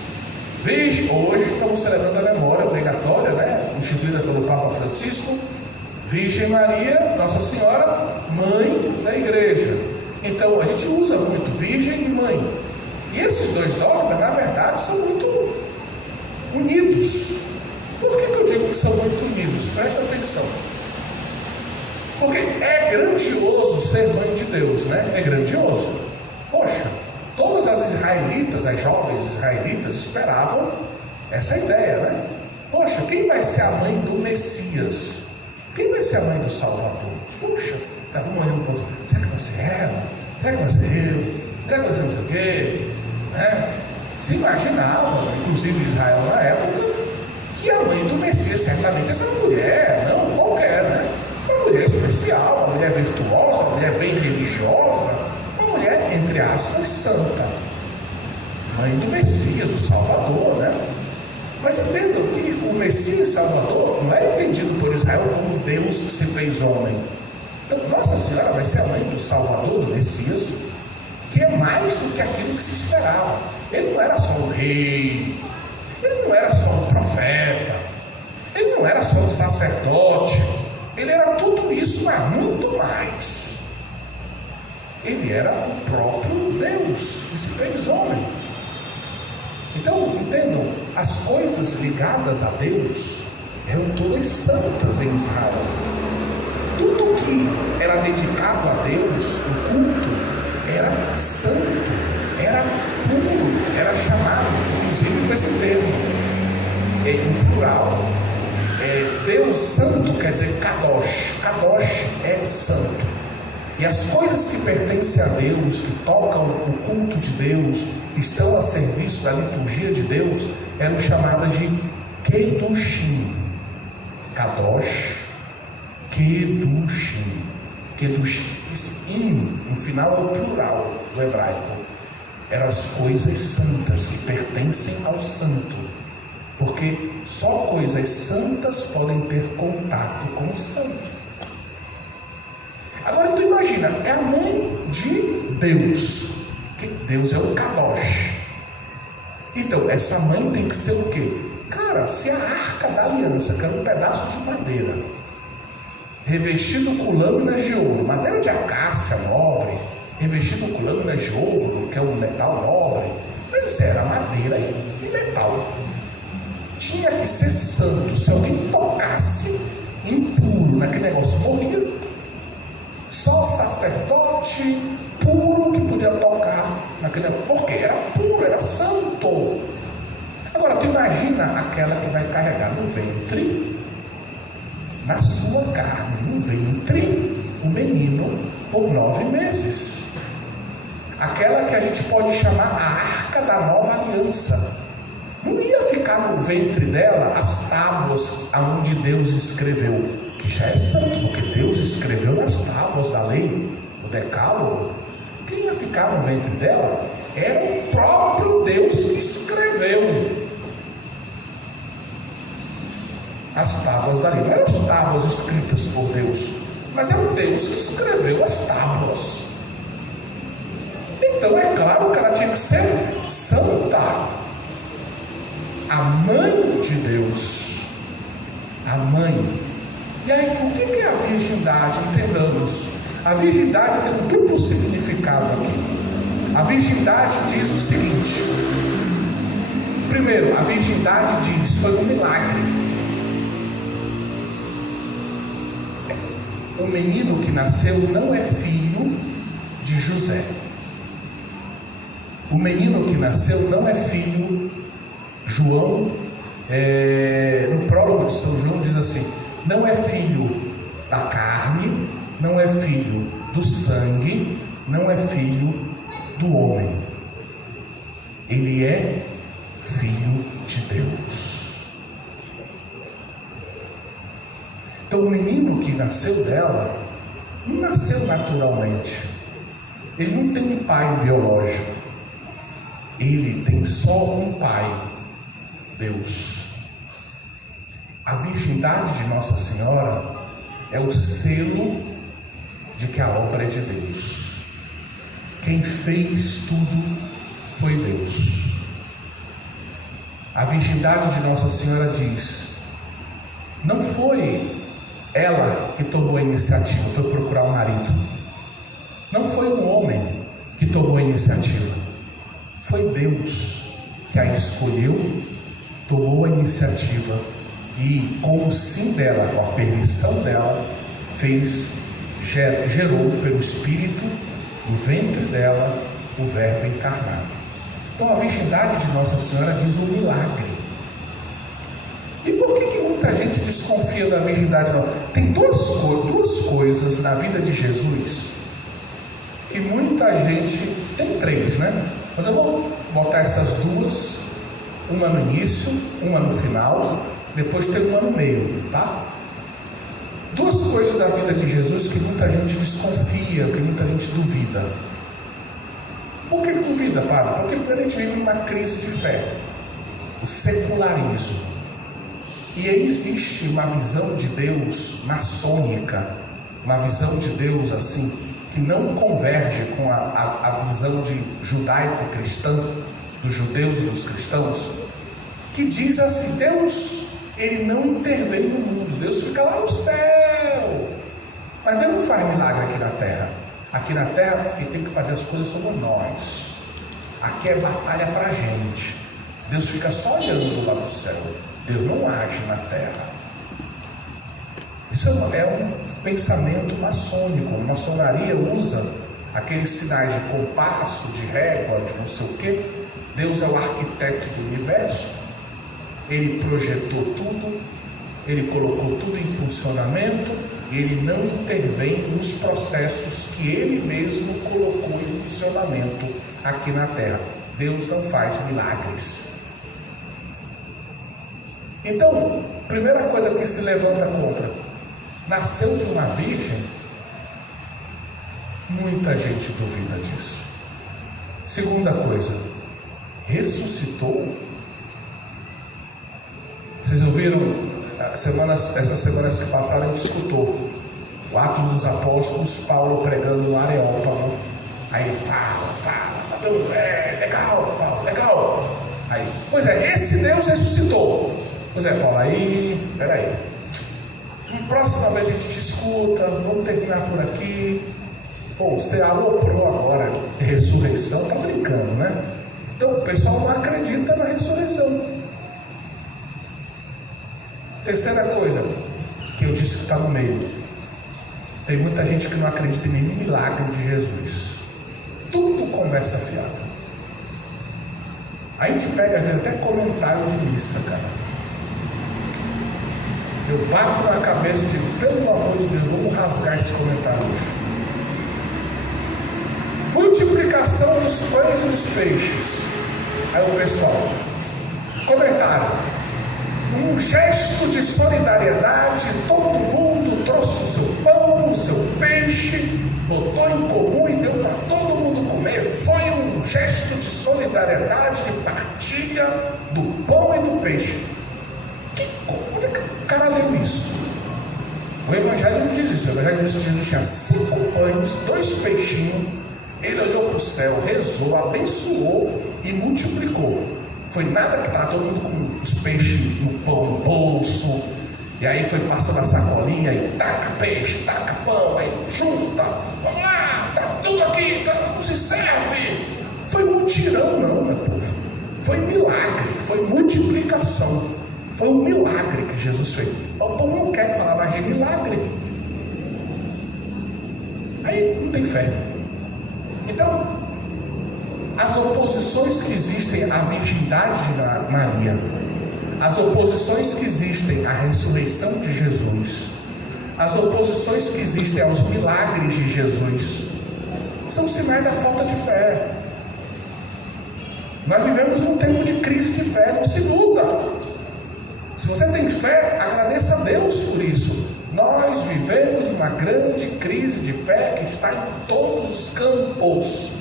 Virgem, hoje estamos celebrando a memória obrigatória, né? Instituída pelo Papa Francisco. Virgem Maria, Nossa Senhora, Mãe da Igreja. Então a gente usa muito Virgem e Mãe. E esses 2 dogmas, na verdade, são muito unidos. Por que eu digo que são muito unidos? Presta atenção. Porque é grandioso ser mãe de Deus, né? É grandioso. Poxa, todas as israelitas, as jovens israelitas, esperavam essa ideia, né? Poxa, quem vai ser a mãe do Messias? Quem vai ser a mãe do Salvador? Poxa, estava morrendo por outro. Será que vai ser ela? Será que vai ser eu? Será que vai ser não sei o quê? Né? Se imaginava, inclusive Israel na época, que a mãe do Messias certamente essa mulher, não qualquer, né? Uma mulher especial, uma mulher virtuosa, uma mulher bem religiosa, uma mulher, entre aspas, santa. Mãe do Messias, do Salvador, né? Mas entendam que o Messias Salvador não era entendido por Israel como Deus que se fez homem. Então, Nossa Senhora vai ser a mãe do Salvador, do Messias, que é mais do que aquilo que se esperava. Ele não era só um rei, ele não era só um profeta, ele não era só um sacerdote, ele era tudo isso, mas muito mais. Ele era o próprio Deus que se fez homem. Então, entendam, as coisas ligadas a Deus eram todas santas em Israel. Tudo tudo que era dedicado a Deus, o culto, era santo, era puro, era chamado, inclusive com esse termo, em plural. Deus santo quer dizer Kadosh. Kadosh é santo. E as coisas que pertencem a Deus, que tocam o culto de Deus, que estão a serviço da liturgia de Deus, eram chamadas de Kedushim. Kadosh, Kedushim. Kedushim. Esse im, no final, é o plural do hebraico. Eram as coisas santas que pertencem ao santo. Porque só coisas santas podem ter contato com o santo. Agora tu imagina, é a mãe de Deus, que Deus é o Kadosh. Então, essa mãe tem que ser o quê? Cara, se a arca da aliança, que era um pedaço de madeira, revestido com lâminas de ouro, madeira de acácia nobre, revestido com lâminas de ouro, que é um metal nobre, mas era madeira e metal. Tinha que ser santo. Se alguém tocasse impuro naquele negócio, morria. Só o sacerdote puro que podia tocar naquele negócio, porque era puro, era santo. Agora tu imagina aquela que vai carregar no ventre, na sua carne, no ventre, o menino por 9 meses. Aquela que a gente pode chamar a arca da nova aliança. Não ia ficar no ventre dela as tábuas aonde Deus escreveu, que já é santo, porque Deus escreveu nas tábuas da lei, o decálogo. Quem ia ficar no ventre dela era o próprio Deus que escreveu as tábuas da lei. Não eram as tábuas escritas por Deus, mas é o Deus que escreveu as tábuas. Então é claro que ela tinha que ser santa. A mãe de Deus, a mãe. E aí, o que é a virgindade? Entendamos. A virgindade tem um duplo significado aqui. A virgindade diz o seguinte: primeiro, a virgindade diz, foi um milagre. O menino que nasceu não é filho de José. O menino que nasceu não é filho. João, no prólogo de São João diz assim: não é filho da carne, não é filho do sangue, não é filho do homem. Ele é filho de Deus. Então o menino que nasceu dela não nasceu naturalmente. Ele não tem um pai biológico. Ele tem só um pai, Deus. A virgindade de Nossa Senhora é o selo de que a obra é de Deus. Quem fez tudo foi Deus. A virgindade de Nossa Senhora diz: não foi ela que tomou a iniciativa, foi procurar o marido. Não foi um homem que tomou a iniciativa, foi Deus que a escolheu, tomou a iniciativa e, com o sim dela, com a permissão dela, gerou pelo Espírito no ventre dela o Verbo encarnado. Então a virgindade de Nossa Senhora diz um milagre. E por que muita gente desconfia da virgindade? Não? Tem duas coisas na vida de Jesus que muita gente, tem 3, né? Mas eu vou botar essas duas, uma no início, uma no final, depois tem uma no meio, tá? 2 coisas da vida de Jesus que muita gente desconfia, que muita gente duvida. Por que duvida, padre? Porque primeiro a gente vive uma crise de fé, o secularismo. E aí existe uma visão de Deus maçônica, uma visão de Deus assim, que não converge com a visão de judaico-cristã, dos judeus e dos cristãos, que diz assim: Deus, ele não intervém no mundo, Deus fica lá no céu, mas Deus não faz milagre aqui na terra. Aqui na terra quem tem que fazer as coisas somos nós. Aqui é batalha pra gente. Deus fica só olhando lá no céu, Deus não age na terra. Isso é um pensamento maçônico. A maçonaria usa aqueles sinais de compasso, de régua, de não sei o quê. Deus é o arquiteto do universo. Ele projetou tudo, ele colocou tudo em funcionamento, e ele não intervém nos processos que ele mesmo colocou em funcionamento aqui na Terra. Deus não faz milagres. Então, primeira coisa que se levanta contra: nasceu de uma virgem? Muita gente duvida disso. Segunda coisa, ressuscitou? Vocês ouviram? Essas semanas que passaram, a gente escutou o Atos dos Apóstolos, Paulo pregando no Areópago. Aí ele fala, todo mundo, legal, Paulo, legal. Aí, pois é, esse Deus ressuscitou. Pois é, Paulo, peraí. Próxima vez a gente te escuta, vamos terminar por aqui. Pô, você aloprou agora ressurreição, tá brincando, né? Então o pessoal não acredita na ressurreição. Terceira coisa que eu disse que está no meio: tem muita gente que não acredita em nenhum milagre de Jesus. Tudo conversa fiada. A gente pega e vê até comentário de missa, cara. Eu bato na cabeça e digo, pelo amor de Deus, vamos rasgar esse comentário hoje. Multiplicação dos pães e dos peixes. Aí o pessoal, comentário: um gesto de solidariedade, todo mundo trouxe o seu pão, o seu peixe, botou em comum e deu para todo mundo comer. Foi um gesto de solidariedade, de partilha do pão e do peixe. Onde é que o cara leu isso? O Evangelho não diz isso. O Evangelho diz que Jesus tinha 5 pães, 2 peixinhos. Ele olhou para o céu, rezou, abençoou e multiplicou. Foi nada que estava todo mundo com os peixes no pão no bolso, e aí foi passando a sacolinha e taca peixe, taca pão, aí junta, vamos lá, tá tudo aqui, todo mundo se serve. Foi mutirão não, meu povo. Foi milagre, foi multiplicação. Foi um milagre que Jesus fez. O povo não quer falar mais de milagre. Aí não tem fé. Então, as oposições que existem à virgindade de Maria, as oposições que existem à ressurreição de Jesus, as oposições que existem aos milagres de Jesus, são sinais da falta de fé. Nós vivemos um tempo de crise de fé, não se luta. Se você tem fé, agradeça a Deus por isso. Nós vivemos uma grande crise de fé que está em todos os campos.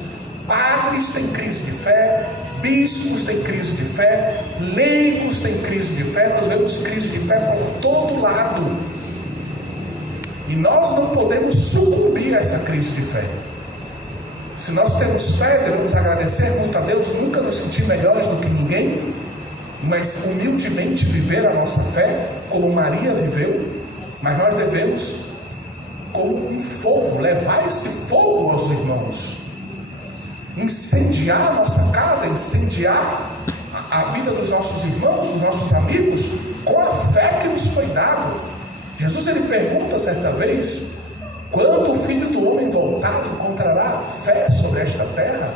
Padres têm crise de fé, bispos têm crise de fé, leigos têm crise de fé. Nós vemos crise de fé por todo lado. E nós não podemos sucumbir a essa crise de fé. Se nós temos fé, devemos agradecer muito a Deus, nunca nos sentir melhores do que ninguém, mas humildemente viver a nossa fé como Maria viveu. Mas nós devemos, como um fogo, levar esse fogo aos irmãos, incendiar a nossa casa, incendiar a vida dos nossos irmãos, dos nossos amigos, com a fé que nos foi dado. Jesus, ele pergunta certa vez: quando o Filho do Homem voltar, encontrará fé sobre esta terra?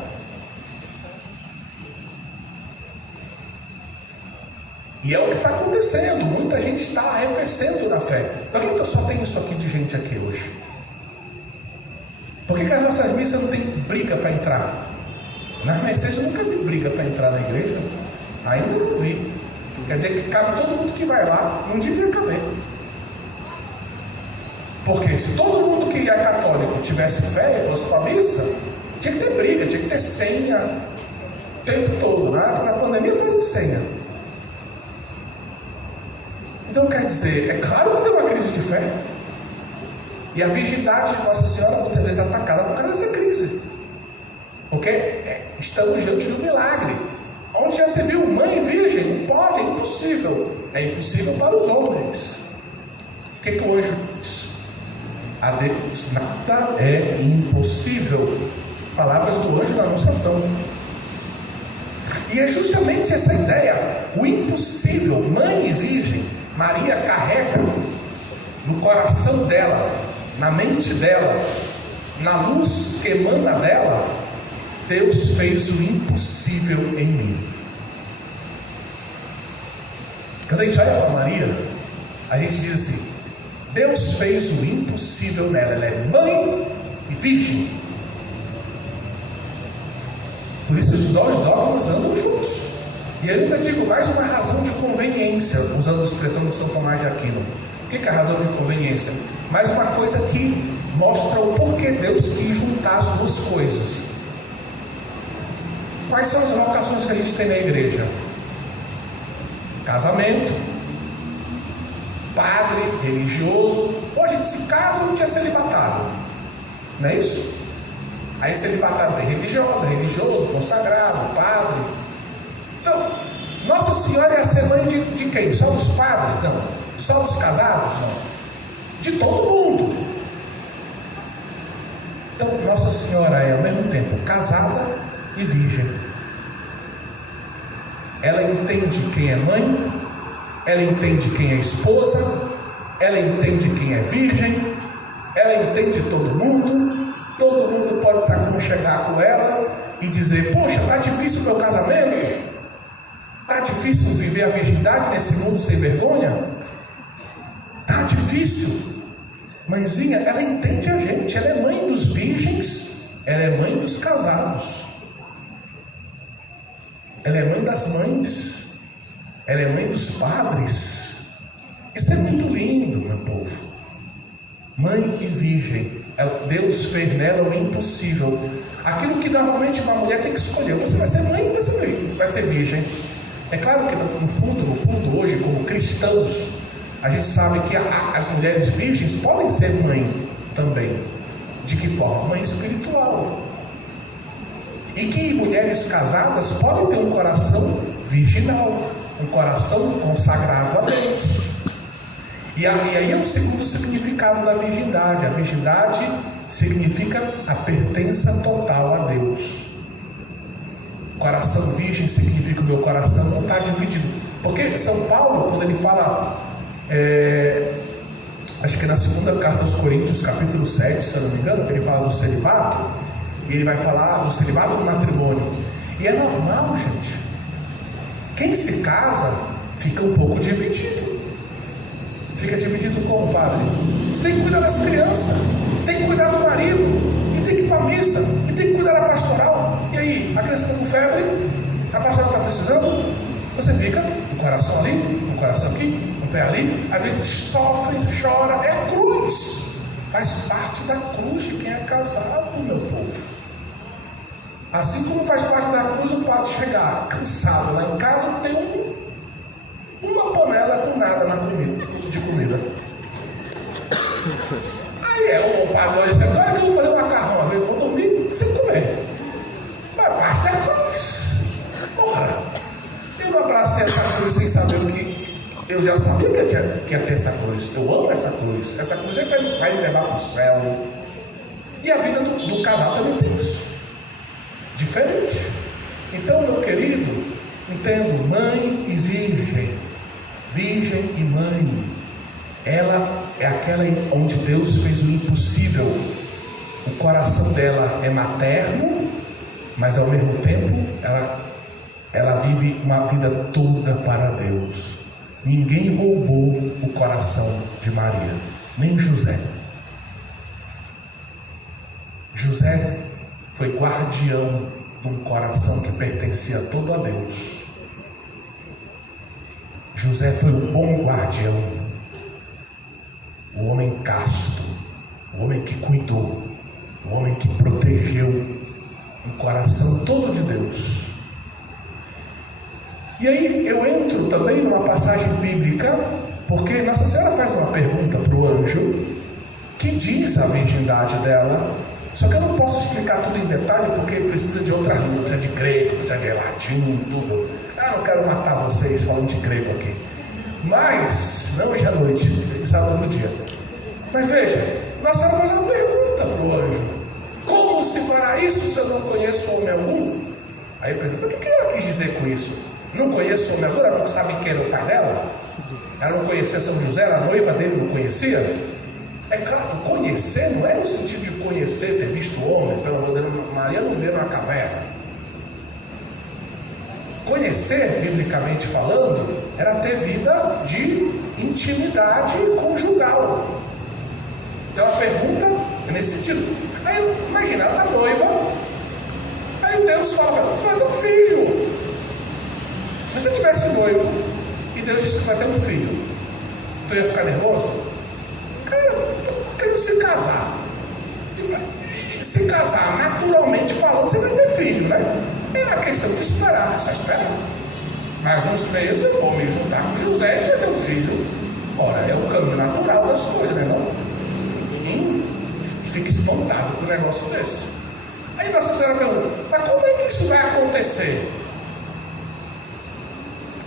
E é o que está acontecendo. Muita gente está arrefecendo na fé. Por que eu só tenho isso aqui de gente aqui hoje? Por que as nossas missas não tem briga para entrar? Nas missas eu nunca vi briga para entrar na igreja. Ainda não vi. Quer dizer que cabe todo mundo que vai lá. Não devia caber. Porque se todo mundo que é católico tivesse fé e fosse para a missa, tinha que ter briga, tinha que ter senha o tempo todo. Na pandemia fazem senha. Então quer dizer, é claro que tem uma crise de fé. E a virgindade de Nossa Senhora muitas vezes é atacada por causa dessa crise. Porque estamos diante de um milagre. Onde já se viu mãe virgem? Não pode, é impossível. É impossível para os homens. O que o anjo diz? A Deus nada é impossível. Palavras do anjo da Anunciação. E é justamente essa ideia, o impossível, mãe e virgem. Maria carrega no coração dela, na mente dela, na luz que emana dela, Deus fez o impossível em mim. Quando a gente olha para Maria, a gente diz assim: Deus fez o impossível nela. Ela é mãe e virgem. Por isso os dois dogmas andam juntos. E eu ainda digo mais uma razão de conveniência, usando a expressão de São Tomás de Aquino. O que é a razão de conveniência? Mais uma coisa que mostra o porquê Deus quis juntar as duas coisas. Quais são as vocações que a gente tem na igreja? Casamento, padre, religioso. Ou a gente se casa ou a gente é celibatário. Não é isso? Aí celibatário tem religiosa, religioso, consagrado, padre. Então, Nossa Senhora ia ser mãe de quem? Só dos padres? Não. Só dos casados? Não. De todo mundo. Então, Nossa Senhora é ao mesmo tempo casada e virgem. Ela entende quem é mãe, ela entende quem é esposa, ela entende quem é virgem, ela entende todo mundo pode se aconchegar com ela e dizer: poxa, está difícil o meu casamento, está difícil viver a virgindade nesse mundo sem vergonha, está difícil. Mãezinha, ela entende a gente, ela é mãe dos virgens, ela é mãe dos casados, ela é mãe das mães, ela é mãe dos padres. Isso é muito lindo, meu povo. Mãe e virgem, Deus fez nela o impossível. Aquilo que normalmente uma mulher tem que escolher: você vai ser mãe ou você vai ser virgem. É claro que no fundo hoje, como cristãos, a gente sabe que as mulheres virgens podem ser mãe também. De que forma? Mãe espiritual. E que mulheres casadas podem ter um coração virginal, um coração consagrado a Deus. E aí é o segundo significado da virgindade. A virgindade significa a pertença total a Deus. Coração virgem significa o meu coração não está dividido. Porque São Paulo, quando ele fala, acho que na segunda carta aos Coríntios, capítulo 7, se eu não me engano, ele fala do celibato, e ele vai falar do celibato do matrimônio. E é normal, gente. Quem se casa fica um pouco dividido. Fica dividido como, padre? Você tem que cuidar das crianças, tem que cuidar do marido, e tem que ir para a missa, e tem que cuidar da pastoral. E aí, a criança está com febre, a pastoral está precisando, você fica um coração ali, um coração aqui, um pé ali, às vezes sofre, chora. É a cruz, faz parte da cruz de quem é casado, meu povo. Assim como faz parte da cruz o padre chegar cansado lá em casa, tem uma panela com nada de comida. Aí o padre olha assim: agora que eu vou fazer um macarrão, eu vou dormir sem comer. Mas parte da cruz. Ora, eu não abracei essa cruz sem saber o que. Eu já sabia que ia ter essa cruz. Eu amo essa cruz. Essa cruz vai me levar para o céu. E a vida do casal também tem isso. Diferente. Então, meu querido, entendo, mãe e virgem. Virgem e mãe. Ela é aquela onde Deus fez o impossível. O coração dela é materno, mas ao mesmo tempo ela vive uma vida toda para Deus. Ninguém roubou o coração de Maria, nem José. José foi guardião de um coração que pertencia todo a Deus. José foi um bom guardião, o homem casto, o homem que cuidou, o homem que protegeu o coração todo de Deus. E aí eu entro também numa passagem bíblica, porque Nossa Senhora faz uma pergunta para o anjo, que diz a virgindade dela. Só que eu não posso explicar tudo em detalhe, porque precisa de outra língua, precisa de grego, precisa de latim, tudo. Não quero matar vocês falando de grego aqui. Mas, não hoje à noite, sabe, outro dia. Mas veja, Nossa Senhora faz uma pergunta para o anjo: como se fará isso se eu não conheço homem algum? Aí pergunta: o que ela quis dizer com isso? Não conheço homem algum? Ela não sabe quem era o pai dela? Ela não conhecia São José, a noiva dele não conhecia? É claro, conhecer não é no sentido de conhecer, ter visto o homem, pelo amor de Deus, Maria não veio na caverna. Conhecer, biblicamente falando, era ter vida de intimidade conjugal. Então a pergunta é nesse sentido. Aí imagina, ela está noiva, aí Deus fala para ela: você vai ter um filho. Se você tivesse noivo e Deus disse que vai ter um filho, tu ia ficar nervoso? Cara, tu querendo se casar. Se casar, naturalmente falando, você vai ter filho, né? Era questão de esperar, só esperar. Mais uns meses eu vou me juntar com José e vai ter um filho. Ora, é o caminho natural das coisas, né? Não? E fica espantado com um negócio desse. Aí Nossa Senhora pergunta: mas como é que isso vai acontecer?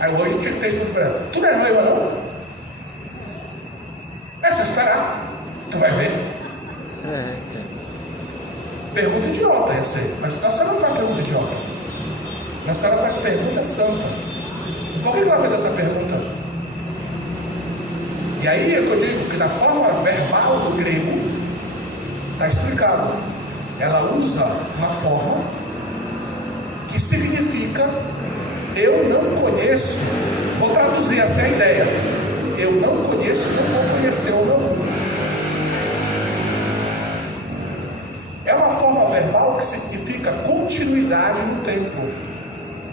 Aí hoje eu tinha que ter isso para ela: tu não é noiva, não? É só esperar, tu vai ver. Pergunta idiota ia ser, mas Nossa Senhora não faz pergunta idiota. Nossa Senhora faz pergunta santa. Por que ela fez essa pergunta? E aí é que eu digo que na forma verbal do grego está explicado. Ela usa uma forma que significa: eu não conheço. Vou traduzir essa ideia: eu não conheço, não vou conhecer ou não. É uma forma verbal que significa continuidade no tempo,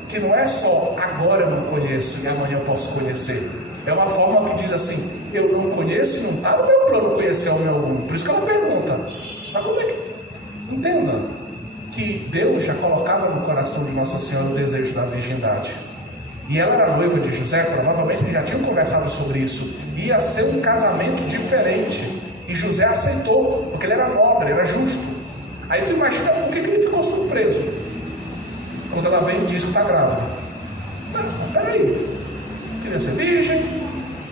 que não é só agora eu não conheço e amanhã eu posso conhecer. É uma forma que diz assim: eu não conheço e não está no meu plano conhecer homem algum. Por isso que ela pergunta: mas como é que... Entenda que Deus já colocava no coração de Nossa Senhora o desejo da virgindade. E ela era noiva de José, provavelmente eles já tinham conversado sobre isso. Ia ser um casamento diferente. E José aceitou, porque ele era nobre, era justo. Aí tu imagina por que ele ficou surpreso quando ela vem e diz que está grávida. Não, peraí, queria ser virgem,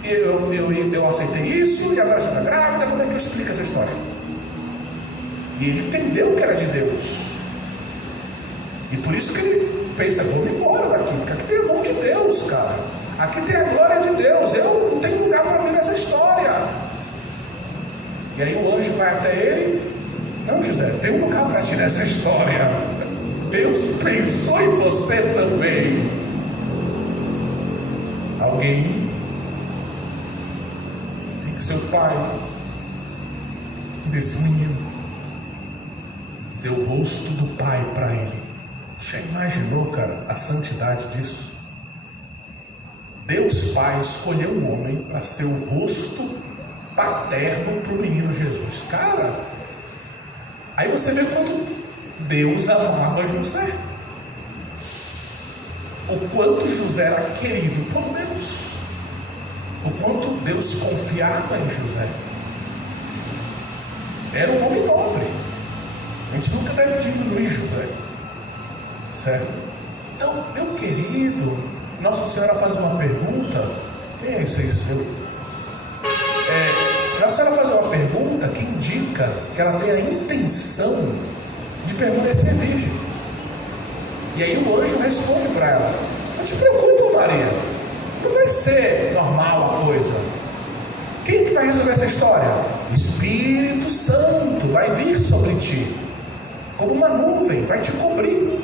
eu aceitei isso, e agora você está grávida, como é que eu explico essa história? E ele entendeu que era de Deus. E por isso que ele pensa: vou me embora daqui, porque aqui tem a mão de Deus, cara. Aqui tem a glória de Deus, eu não tenho lugar para mim nessa história. E aí o anjo vai até ele: não, José, tem um lugar para ti nessa história. Deus pensou em você também. Alguém tem que ser o pai desse menino, ser o rosto do pai para ele. Já imaginou, cara, a santidade disso? Deus Pai escolheu um homem para ser o rosto paterno para o menino Jesus. Cara, aí você vê quanto Deus amava José, o quanto José era querido por Deus, o quanto Deus confiava em José. Era um homem nobre. A gente nunca deve diminuir José, certo? Então, meu querido, Nossa Senhora faz uma pergunta. Quem é isso aí seu? Nossa Senhora faz uma pergunta que indica que ela tem a intenção de permanecer virgem. E aí o anjo responde para ela: não te preocupa, Maria, não vai ser normal a coisa. Quem que vai resolver essa história? Espírito Santo vai vir sobre ti, como uma nuvem, vai te cobrir.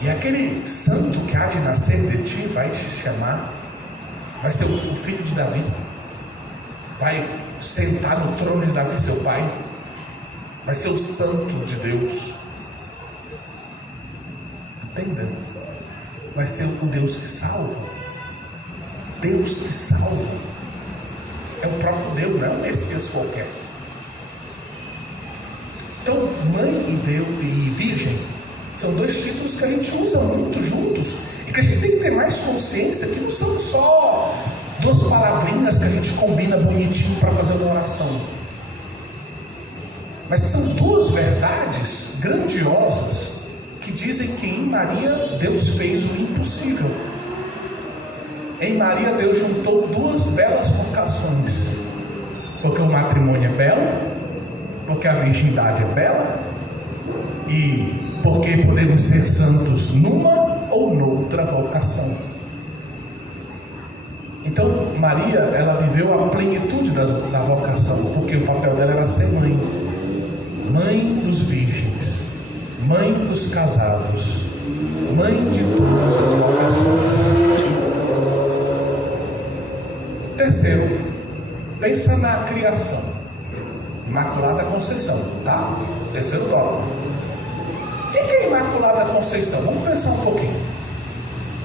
E aquele santo que há de nascer de ti vai te chamar, vai ser o filho de Davi, vai sentar no trono de Davi, seu pai, vai ser o santo de Deus. Entenda? Vai ser o Deus que salva. Deus que salva. É o próprio Deus, não é um Messias qualquer. Então, mãe e Deus e virgem são dois títulos que a gente usa muito juntos e que a gente tem que ter mais consciência que não são só duas palavrinhas que a gente combina bonitinho para fazer uma oração, mas são duas verdades grandiosas que dizem que em Maria Deus fez o impossível. Em Maria Deus juntou duas belas vocações, porque o matrimônio é belo, porque a virgindade é bela e porque podemos ser santos numa ou noutra vocação. Então Maria, ela viveu a plenitude da vocação, porque o papel dela era ser mãe, mãe dos virgens, mãe dos casados, mãe de todas as vocações. Terceiro, pensa na criação, Imaculada Conceição, tá? Terceiro dogma. O que é Imaculada Conceição? Vamos pensar um pouquinho.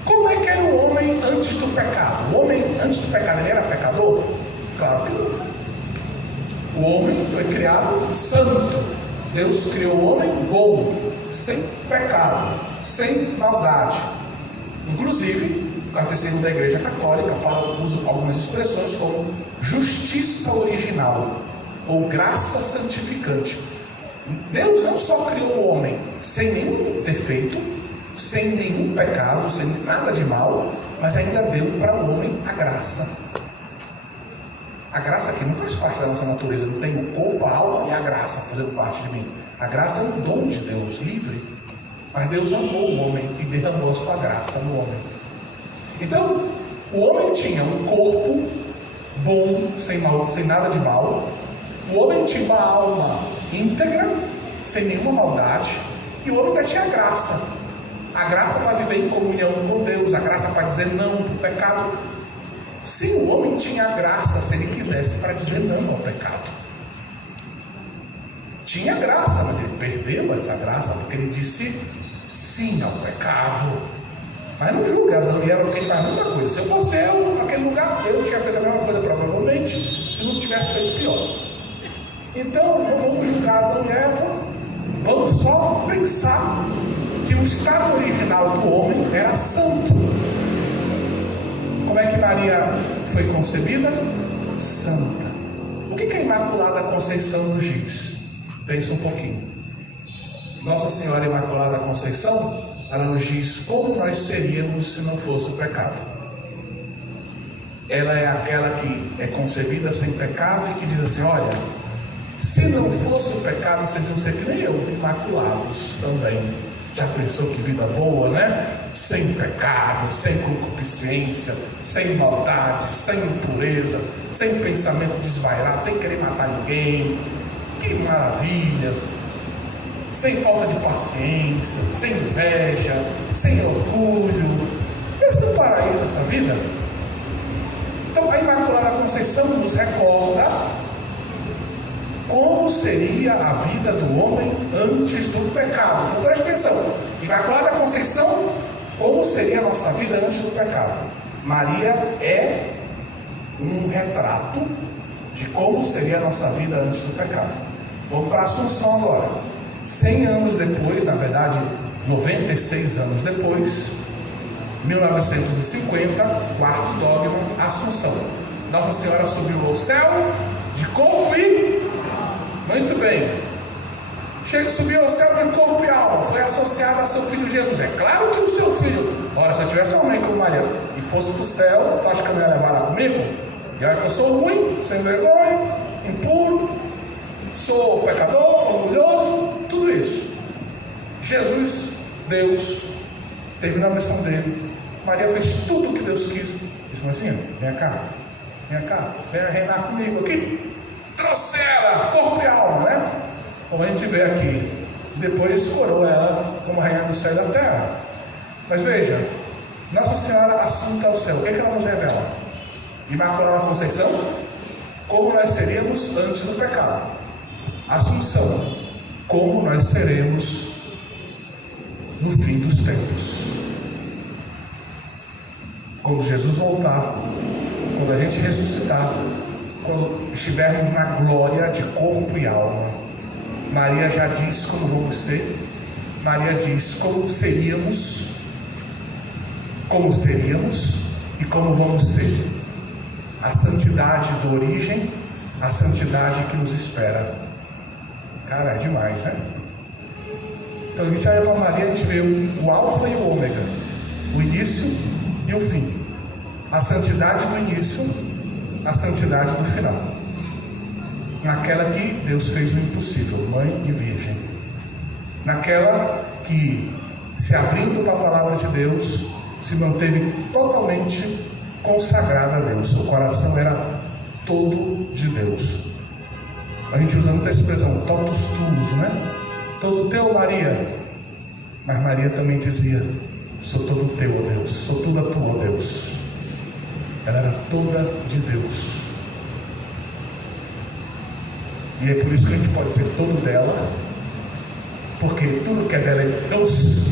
Como é que era o homem antes do pecado? O homem antes do pecado, ele era pecador? Claro que não. O homem foi criado santo. Deus criou o homem bom, sem pecado, sem maldade. Inclusive, o Catecismo da Igreja Católica usa algumas expressões como justiça original ou graça santificante. Deus não só criou o homem sem nenhum defeito, sem nenhum pecado, sem nada de mal, mas ainda deu para o homem a graça. A graça aqui não faz parte da nossa natureza, não tem o corpo, a alma e a graça fazendo parte de mim. A graça é um dom de Deus, livre. Mas Deus amou o homem e derramou a sua graça no homem. Então, o homem tinha um corpo bom, sem nada de mal. O homem tinha uma alma íntegra, sem nenhuma maldade. E o homem ainda tinha graça. A graça para viver em comunhão com Deus, a graça para dizer não para o pecado. Sim, o homem tinha a graça, se ele quisesse, para dizer não ao pecado. Tinha graça, mas ele perdeu essa graça, porque ele disse sim ao pecado. Mas não julga Adão e Eva, porque ele faz a mesma coisa. Se eu fosse eu, naquele lugar, eu tinha feito a mesma coisa, provavelmente, se não tivesse feito pior. Então, não vamos julgar Adão e Eva, vamos só pensar que o estado original do homem era santo. Como é que Maria foi concebida? Santa. O que a Imaculada Conceição nos diz? Pensa um pouquinho. Nossa Senhora Imaculada Conceição, ela nos diz como nós seríamos se não fosse o pecado. Ela é aquela que é concebida sem pecado e que diz assim: olha, se não fosse o pecado, vocês iam ser que nem eu, imaculados também. Já pensou que vida boa, né? Sem pecado, sem concupiscência, sem maldade, sem impureza, sem pensamento desvairado, sem querer matar ninguém. Que maravilha! Sem falta de paciência, sem inveja, sem orgulho. Esse é um paraíso, essa vida. Então a Imaculada Conceição nos recorda como seria a vida do homem antes do pecado. Então preste atenção, Imaculada Conceição, como seria a nossa vida antes do pecado? Maria é um retrato de como seria a nossa vida antes do pecado. Vamos para a Assunção agora. 100 anos depois, na verdade 96 anos depois, 1950, quarto dogma, Assunção. Nossa Senhora subiu ao céu de corpo e... Muito bem. Subiu ao céu de corpo e alma, foi associada a seu filho Jesus. É claro que o seu filho, ora, se eu tivesse uma mãe como Maria e fosse para o céu, tu acha que eu não ia levar ela comigo? E olha que eu sou ruim, sem vergonha, impuro, sou pecador, orgulhoso, tudo isso. Jesus, Deus, terminou a missão dele. Maria fez tudo o que Deus quis. Disse: Mãezinha, vem cá, venha reinar comigo aqui. Trouxe ela, corpo e alma, né? Como a gente vê aqui. Depois coroou ela como rainha do céu e da terra. Mas veja, Nossa Senhora assunta ao céu, o que ela nos revela? Imaculada Conceição, como nós seríamos antes do pecado. Assunção, como nós seremos no fim dos tempos. Quando Jesus voltar, quando a gente ressuscitar, quando estivermos na glória de corpo e alma. Maria já diz como vamos ser. Maria diz como seríamos e como vamos ser. A santidade da origem, a santidade que nos espera. Cara, é demais, né? Então a gente olha para Maria, a gente vê o alfa e o ômega, o início e o fim. A santidade do início, a santidade do final. Naquela que Deus fez o impossível, mãe e virgem. Naquela que, se abrindo para a palavra de Deus, se manteve totalmente consagrada a Deus, seu coração era todo de Deus. A gente usa muita expressão, totus tuus, né? Todo teu, Maria. Mas Maria também dizia, sou todo teu, ó Deus, sou toda tua, ó Deus. Ela era toda de Deus. E é por isso que a gente pode ser todo dela, porque tudo que é dela é Deus.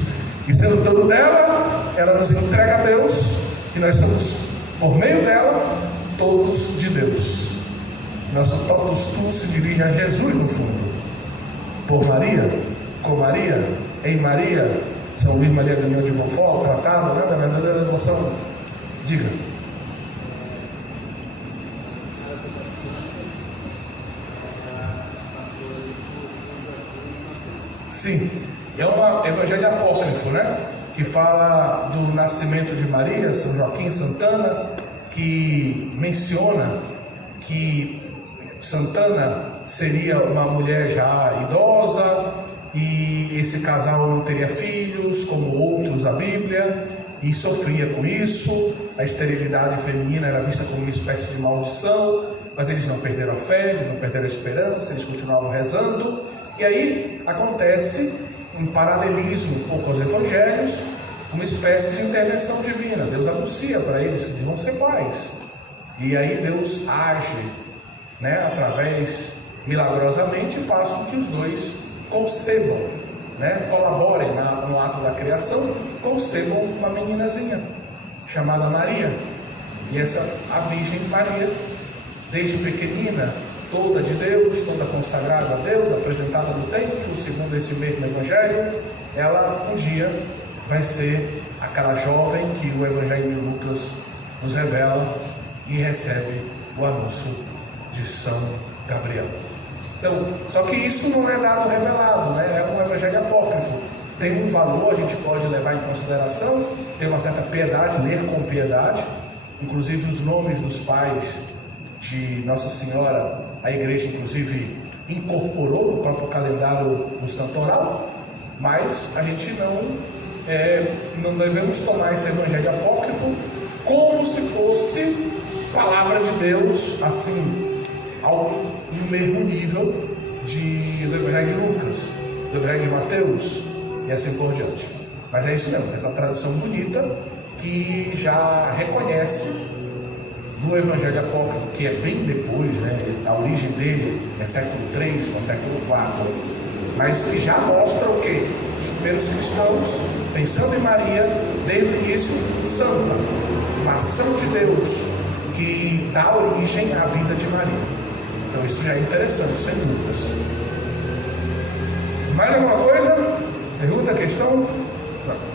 E sendo todo dela, ela nos entrega a Deus, e nós somos, por meio dela, todos de Deus. Nosso totus tu se dirige a Jesus no fundo. Por Maria, com Maria, em Maria, São Luís Maria Grignion de Montfort, tratado, né, da verdadeira devoção. Diga. Sim, é um evangelho apócrifo, né? Que fala do nascimento de Maria, São Joaquim Santana, que menciona que Santana seria uma mulher já idosa e esse casal não teria filhos, como outros da Bíblia, e sofria com isso. A esterilidade feminina era vista como uma espécie de maldição, mas eles não perderam a fé, não perderam a esperança, eles continuavam rezando. E aí acontece um paralelismo um pouco aos evangelhos, uma espécie de intervenção divina. Deus anuncia para eles que eles vão ser pais, e aí Deus age, né, através, milagrosamente, faz com que os dois concebam, né, colaborem no ato da criação, concebam uma meninazinha chamada Maria. E a Virgem Maria, desde pequenina, toda de Deus, toda consagrada a Deus, apresentada no templo, segundo esse mesmo evangelho, ela um dia vai ser aquela jovem que o evangelho de Lucas nos revela e recebe o anúncio de São Gabriel. Então, só que isso não é dado revelado, né? É um evangelho apócrifo. Tem um valor, a gente pode levar em consideração, tem uma certa piedade, ler com piedade. Inclusive os nomes dos pais de Nossa Senhora, a igreja inclusive incorporou no próprio calendário do santoral, mas a gente não devemos tomar esse evangelho apócrifo como se fosse palavra de Deus, assim, no mesmo nível do evangelho de Lucas, do evangelho de Mateus e assim por diante. Mas é isso mesmo, essa tradição bonita que já reconhece no evangelho apócrifo, que é bem depois, né? A origem dele é século III ou século IV, mas que já mostra o quê? Os primeiros cristãos, pensando em Maria, desde o início, santa, uma ação de Deus que dá origem à vida de Maria. Então isso já é interessante, sem dúvidas. Mais alguma coisa? Pergunta, questão?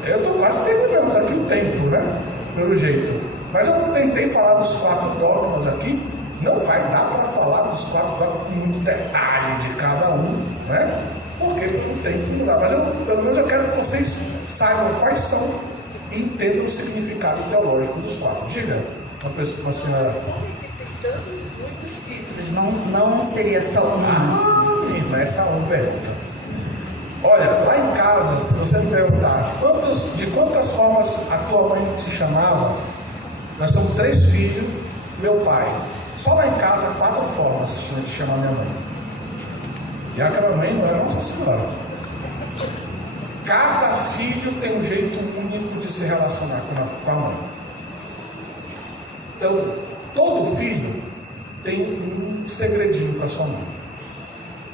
Eu estou quase terminando aqui o tempo, né? Pelo jeito. Mas eu tentei falar dos 4 dogmas aqui. Não vai dar para falar dos 4 dogmas com muito detalhe de cada um, né? Porque o tempo não dá. Mas pelo menos eu quero que vocês saibam quais são e entendam o significado teológico dos 4. Diga, uma senhora. Muitos títulos, não seria só um. Irmã, essa é uma pergunta. Olha, lá em casa, se você me perguntar de quantas formas a tua mãe se chamava, nós somos 3 filhos, meu pai. Só lá em casa, 4 formas de chamar minha mãe. E a minha mãe não era Nossa Senhora. Cada filho tem um jeito único de se relacionar com a mãe. Então, todo filho tem um segredinho para sua mãe.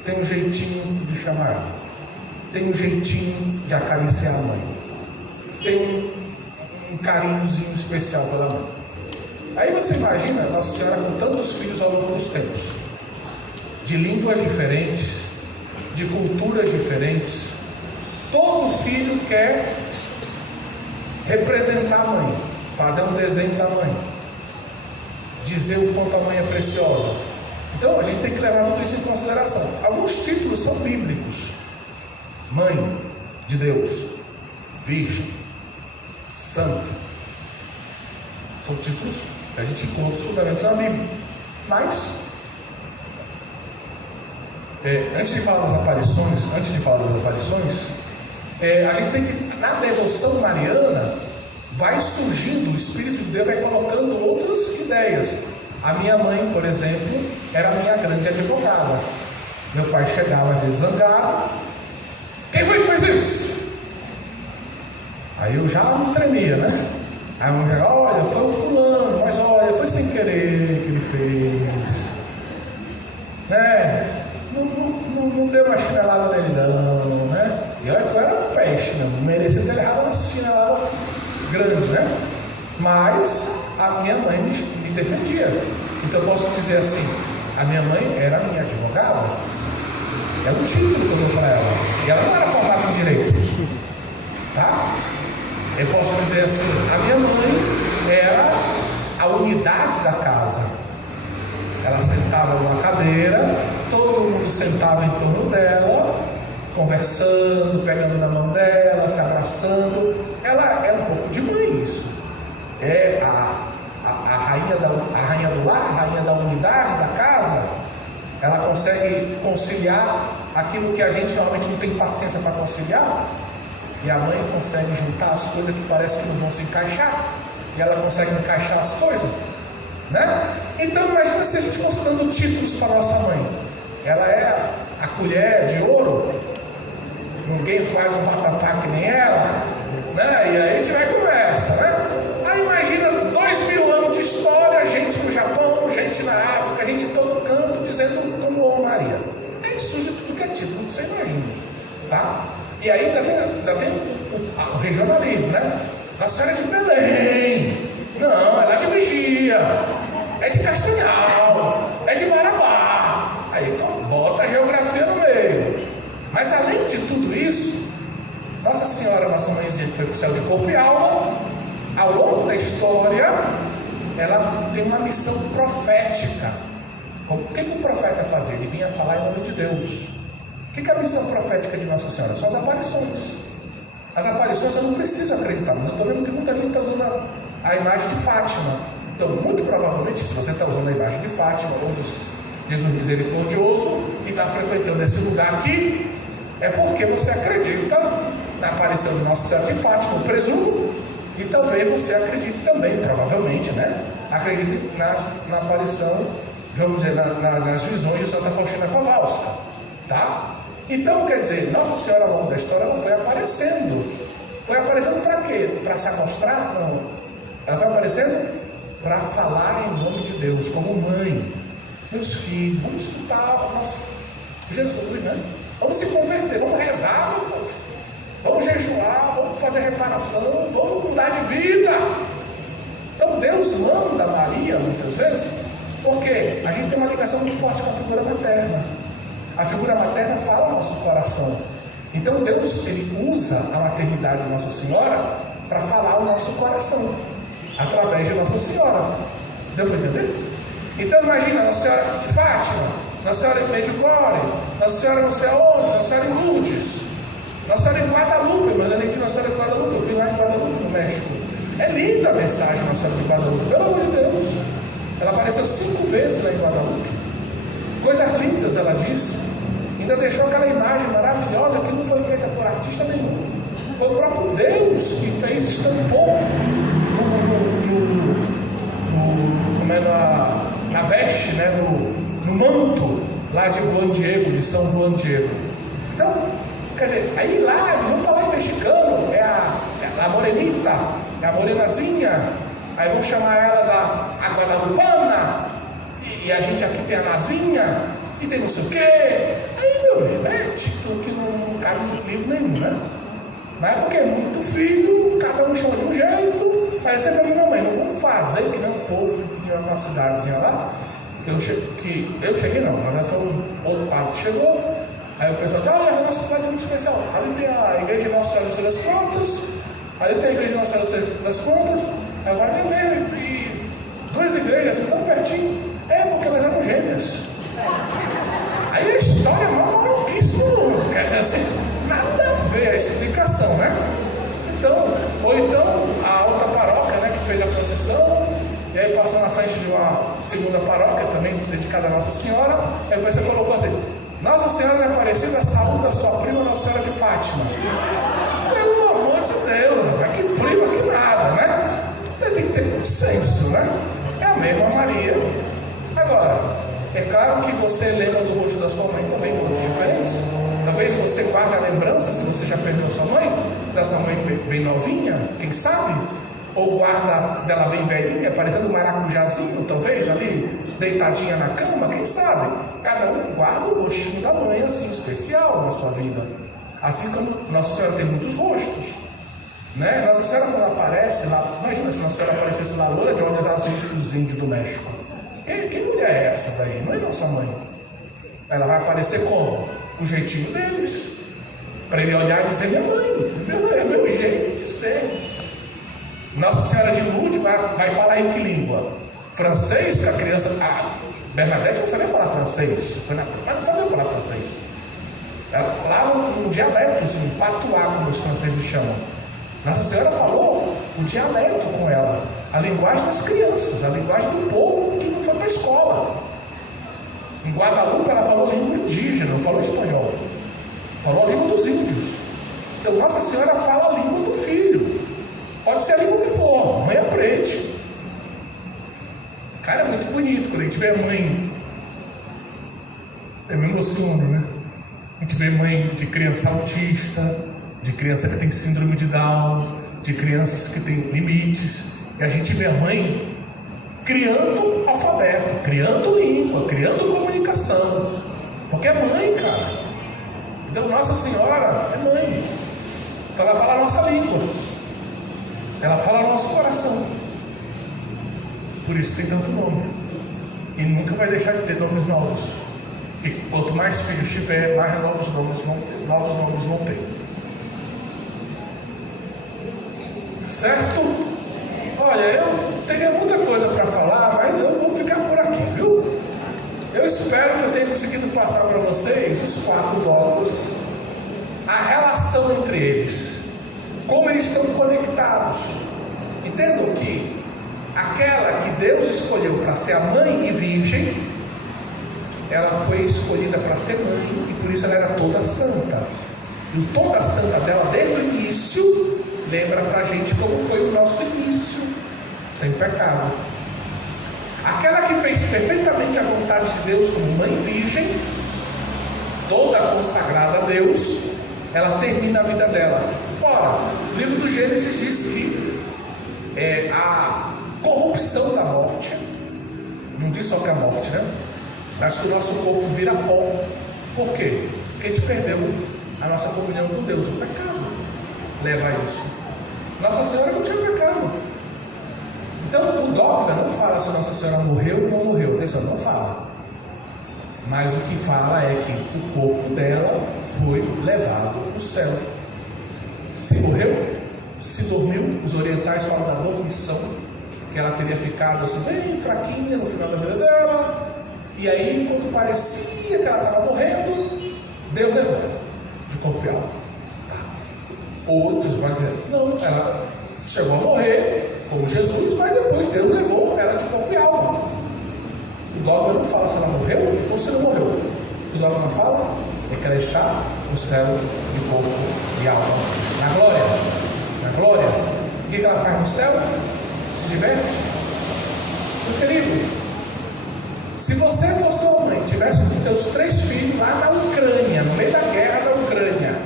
Tem um jeitinho de chamar ela. Tem um jeitinho de acariciar a mãe. Tem um carinhozinho especial pela mãe. Aí você imagina Nossa Senhora com tantos filhos ao longo dos tempos, de línguas diferentes, de culturas diferentes. Todo filho quer representar a mãe, fazer um desenho da mãe, dizer o quanto a mãe é preciosa. Então a gente tem que levar tudo isso em consideração. Alguns títulos são bíblicos: Mãe de Deus, Virgem, Santa. São títulos que a gente encontra os fundamentos na Bíblia. Mas, antes de falar das aparições, a gente tem que, na devoção mariana, vai surgindo, o Espírito de Deus vai colocando outras ideias. A minha mãe, por exemplo, era a minha grande advogada. Meu pai chegava às vezes zangado: quem foi que fez isso? Aí eu já me tremia, né? Aí eu já, olha, foi o fulano, mas olha, foi sem querer que ele fez, né? Não deu uma chinelada nele não, né? E olha que eu era um peixe, não merecia ter errado uma chinelada grande, né? Mas a minha mãe me defendia. Então eu posso dizer assim: a minha mãe era a minha advogada. É o título que eu dou para ela. E ela não era formada em direito, tá? Eu posso dizer assim: a minha mãe era a unidade da casa. Ela sentava numa cadeira, todo mundo sentava em torno dela, conversando, pegando na mão dela, se abraçando. Ela é um pouco de mãe isso. É a rainha do lar, a rainha da unidade da casa. Ela consegue conciliar aquilo que a gente normalmente não tem paciência para conciliar. E a mãe consegue juntar as coisas que parece que não vão se encaixar. E ela consegue encaixar as coisas, né? Então imagina se a gente fosse dando títulos para nossa mãe. Ela é a colher de ouro. Ninguém faz um vatapá que nem ela, né? E aí a gente vai e começa, né? Aí imagina 2000 anos de história, gente no Japão, gente na África, gente em todo canto dizendo como ou Maria. Aí surge tudo que é título que você imagina, tá? E aí ainda tem o regionalismo, né? Nossa Senhora é de Belém. Não, ela é de Vigia. É de Castanhal. É de Marabá. Aí bota a geografia no meio. Mas além de tudo isso, Nossa Senhora, nossa mãezinha que foi para o céu de corpo e alma, ao longo da história, ela tem uma missão profética. O que o profeta fazia? Ele vinha falar em nome de Deus. O que é a missão profética de Nossa Senhora? São as aparições. As aparições eu não preciso acreditar, mas eu estou vendo que muita gente está usando a imagem de Fátima. Então, muito provavelmente, se você está usando a imagem de Fátima ou do Jesus Misericordioso e está frequentando esse lugar aqui, é porque você acredita na aparição de Nossa Senhora de Fátima, eu presumo, e talvez você acredite também, provavelmente, né? Acredite na aparição, vamos dizer, nas visões de Santa Faustina Kowalska, tá? Então, quer dizer, Nossa Senhora ao longo da história ela foi aparecendo. Foi aparecendo para quê? Para se amostrar? Não. Ela foi aparecendo para falar em nome de Deus, como mãe. Meus filhos, vamos escutar o nosso Jesus, né? Vamos se converter, vamos rezar, vamos jejuar, vamos fazer reparação, vamos mudar de vida. Então Deus manda Maria, muitas vezes, porque a gente tem uma ligação muito forte com a figura materna. A figura materna fala ao nosso coração. Então Deus, ele usa a maternidade de Nossa Senhora para falar ao nosso coração, através de Nossa Senhora. Deu para entender? Então imagina Nossa Senhora em Fátima, Nossa Senhora em Medjugorje, Nossa Senhora não sei aonde, Nossa Senhora em Lourdes, Nossa Senhora em Guadalupe. Mas eu nem vi Nossa Senhora em Guadalupe, eu fui lá em Guadalupe, no México. É linda a mensagem Nossa Senhora de Guadalupe, pelo amor de Deus. Ela apareceu 5 vezes lá em Guadalupe. Coisas lindas ela disse. Ainda deixou aquela imagem maravilhosa que não foi feita por artista nenhum. Foi o próprio Deus que fez, estampou na veste, né, no manto lá de Juan Diego, de São Juan Diego. Então, quer dizer, aí lá eles vão falar em mexicano, é a morenita, é a morenazinha, aí vão chamar ela da Guadalupana, e a gente aqui tem a Nazinha, e tem não sei o quê. Aí, meu amigo, é título que não cabe em livro nenhum, né? Mas é porque é muito filho, cada um chama de um jeito. Mas é sempre a minha mãe, não vamos fazer que nem o povo que tinha uma cidadezinha lá, que eu cheguei não, mas foi um outro padre que chegou. Aí o pessoal disse, olha, a nossa cidade é muito especial. Ali tem a igreja de Nossa Senhora das Contas, ali tem a igreja de Nossa Senhora das Contas, agora tem mesmo, e 2 igrejas assim, tão pertinho. É porque elas eram gêmeas. Aí a história é maluquíssima, quer dizer assim, nada a ver a explicação, né? Então, ou então a outra paróquia, né, que fez a procissão, e aí passou na frente de uma segunda paróquia, também dedicada a Nossa Senhora, aí o pessoal colocou assim, Nossa Senhora de Aparecida, saúde a sua prima Nossa Senhora de Fátima. Pelo amor de Deus, rapaz, que prima que nada, né? né? É a mesma Maria. Agora, é claro que você lembra do rosto da sua mãe também em modos diferentes. Talvez você guarde a lembrança, se você já perdeu sua mãe, dessa mãe bem novinha, quem sabe? Ou guarda dela bem velhinha, parecendo um maracujazinho, talvez, ali, deitadinha na cama, quem sabe? Cada um guarda o rostinho da mãe, assim, especial na sua vida. Assim como Nossa Senhora tem muitos rostos, né? Nossa Senhora, quando aparece lá, imagina se Nossa Senhora aparecesse lá, loura de olhos azuis dos índios do México. Que mulher é essa daí? Não é nossa mãe. Ela vai aparecer como? O jeitinho deles. Para ele olhar e dizer: minha mãe, é meu jeito de ser. Nossa Senhora de Lourdes vai falar em que língua? Francês, que a criança. Bernadette não sabia falar francês, mas não sabia falar francês. Ela falava um dialetozinho, patuá, como os franceses chamam. Nossa Senhora falou o dialeto com ela, a linguagem das crianças, a linguagem do povo que não foi para a escola. Em Guadalupe ela falou língua indígena, não falou espanhol, falou a língua dos índios. Então Nossa Senhora fala a língua do filho, pode ser a língua que for, a mãe aprende. Cara, é muito bonito quando a gente vê a mãe, eu me emociono, né? A gente vê mãe de criança autista, de criança que tem síndrome de Down, de crianças que têm limites, e a gente vê a mãe criando alfabeto, criando língua, criando comunicação, porque é mãe, cara. Então Nossa Senhora é mãe, então ela fala a nossa língua, ela fala o nosso coração. Por isso tem tanto nome. E nunca vai deixar de ter nomes novos. E quanto mais filhos tiver, mais novos nomes vão ter. Certo? Olha, eu teria muita coisa para falar, mas eu vou ficar por aqui, viu? Eu espero que eu tenha conseguido passar para vocês os 4 dogmas, a relação entre eles, como eles estão conectados. Entendam que aquela que Deus escolheu para ser a mãe e virgem, ela foi escolhida para ser mãe, e por isso ela era toda santa. E o toda santa dela, desde o início, lembra para a gente como foi o nosso início, sem pecado. Aquela que fez perfeitamente a vontade de Deus como mãe virgem, toda consagrada a Deus, ela termina a vida dela. Ora, o livro do Gênesis diz que a corrupção da morte, não diz só que a morte, né? Mas que o nosso corpo vira pó. Por quê? Porque a gente perdeu a nossa comunhão com Deus. O pecado leva a isso. Nossa Senhora não tinha pecado. Então o dogma não fala se Nossa Senhora morreu ou não morreu. Atenção, não fala. Mas o que fala é que o corpo dela foi levado ao céu. Se morreu, se dormiu, os orientais falam da dormição, que ela teria ficado assim bem fraquinha no final da vida dela, e aí quando parecia que ela estava morrendo, Deus levou de corpo e alma. Outros vão dizer, não, ela chegou a morrer como Jesus, mas depois Deus levou ela de corpo e alma. O dogma não fala se ela morreu ou se não morreu. O que o dogma fala é que ela está no céu de corpo e alma, na glória. Na glória. O que ela faz no céu? Se diverte? Meu querido, se você fosse uma mãe, tivesse os teus 3 filhos lá na Ucrânia, no meio da guerra da Ucrânia,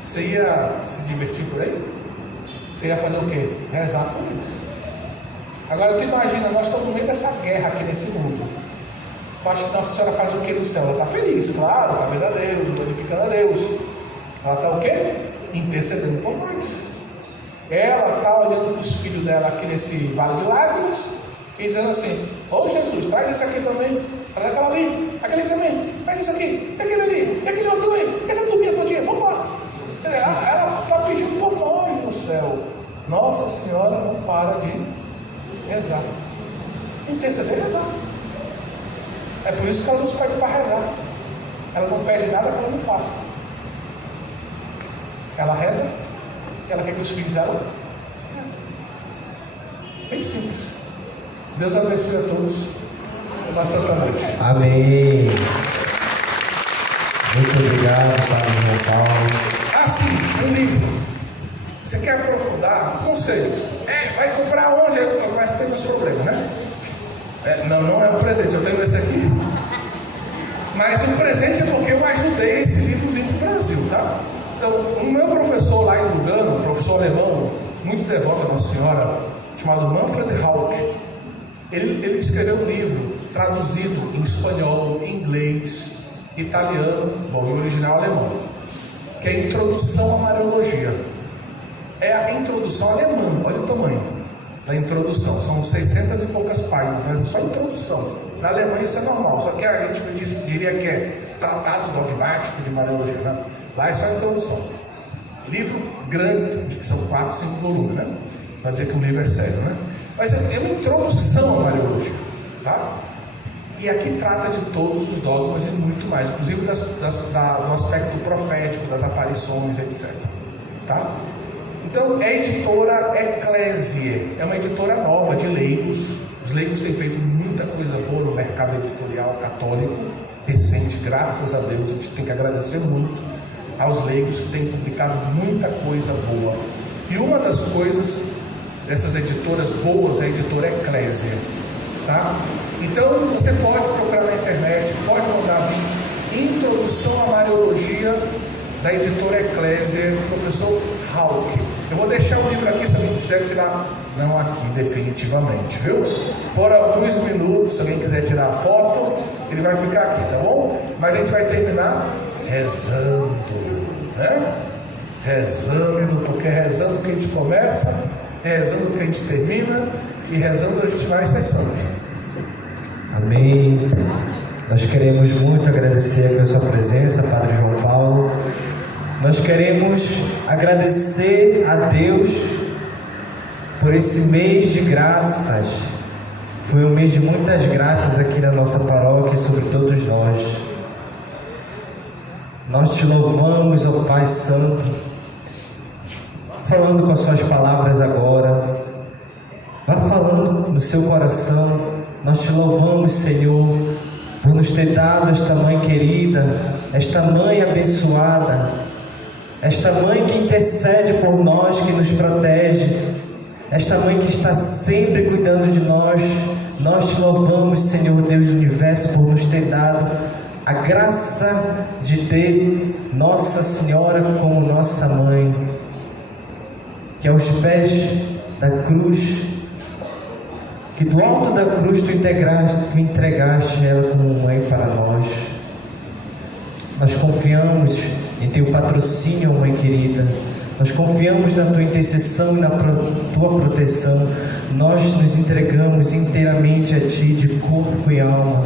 você ia se divertir por aí? Você ia fazer o quê? Rezar por eles. Agora tu imagina, nós estamos no meio dessa guerra aqui nesse mundo. Eu acho que Nossa Senhora faz o que no céu? Ela está feliz, claro, está vendo a Deus, glorificando a Deus. Ela está o quê? Intercedendo por nós. Ela está olhando para os filhos dela aqui nesse vale de lágrimas e dizendo assim: ô Jesus, traz esse aqui também, traz aquela ali, aquele também, traz esse aqui, aquele ali, e aquele outro ali, essa turminha todinha, vamos lá. Ela está pedindo por nós no céu. Nossa Senhora não para de rezar, interceder e rezar. É por isso que ela nos pede para rezar. Ela não pede nada que ela não faça. Ela reza, ela quer que os filhos dela rezem. Bem simples. Deus abençoe a todos. Uma santa noite. Amém. Muito obrigado, Padre João Paulo. Assim, um livro. Você quer aprofundar? Conselho. vai comprar onde? Aí eu começo a ter meus problemas, né? Não é um presente, eu tenho esse aqui. Mas o presente é porque eu ajudei esse livro vir para o Brasil, tá? Então, o meu professor lá em Lugano, professor alemão, muito devoto a Nossa Senhora, chamado Manfred Hauck, ele escreveu um livro traduzido em espanhol, inglês, italiano, em original alemão, que é a Introdução à Mariologia. É a introdução alemã, olha o tamanho da introdução, são 600 e poucas páginas, mas é só introdução. Na Alemanha isso é normal, só que a gente diria que é tratado dogmático de Mariologia, né? Lá é só introdução. Livro grande, que são 4, 5 volumes, né? Para dizer que o livro é sério, né? Mas é uma introdução à Mariologia, tá? E aqui trata de todos os dogmas e muito mais, inclusive do aspecto profético, das aparições, etc. Tá? Então, é a editora Ecclesiae, é uma editora nova de leigos. Os leigos têm feito muita coisa boa no mercado editorial católico recente, graças a Deus. A gente tem que agradecer muito aos leigos que têm publicado muita coisa boa. E uma das coisas dessas editoras boas é a editora Ecclesiae, tá? Então você pode procurar na internet, pode mandar vir Introdução à Mariologia da editora Ecclesiae, professor Hauck. Eu vou deixar o livro aqui se alguém quiser tirar. Não aqui, definitivamente, viu? Por alguns minutos, se alguém quiser tirar a foto, ele vai ficar aqui, tá bom? Mas a gente vai terminar rezando, né? Rezando, porque é rezando que a gente começa, é rezando que a gente termina, e rezando a gente vai ser santo. Amém. Nós queremos muito agradecer aqui a sua presença, Padre João Paulo. Nós queremos agradecer a Deus por esse mês de graças. Foi um mês de muitas graças aqui na nossa paróquia e sobre todos nós. Nós te louvamos, ó Pai Santo, falando com as suas palavras agora. Vá falando no seu coração. Nós te louvamos, Senhor, por nos ter dado esta mãe querida, esta mãe abençoada, esta mãe que intercede por nós, que nos protege, esta mãe que está sempre cuidando de nós. Nós te louvamos, Senhor Deus do Universo, por nos ter dado a graça de ter Nossa Senhora como nossa mãe, que aos pés da cruz, que do alto da cruz tu entregaste ela como mãe para nós. Nós confiamos em teu patrocínio, mãe querida. Nós confiamos na tua intercessão e na tua proteção. Nós nos entregamos inteiramente a ti, de corpo e alma,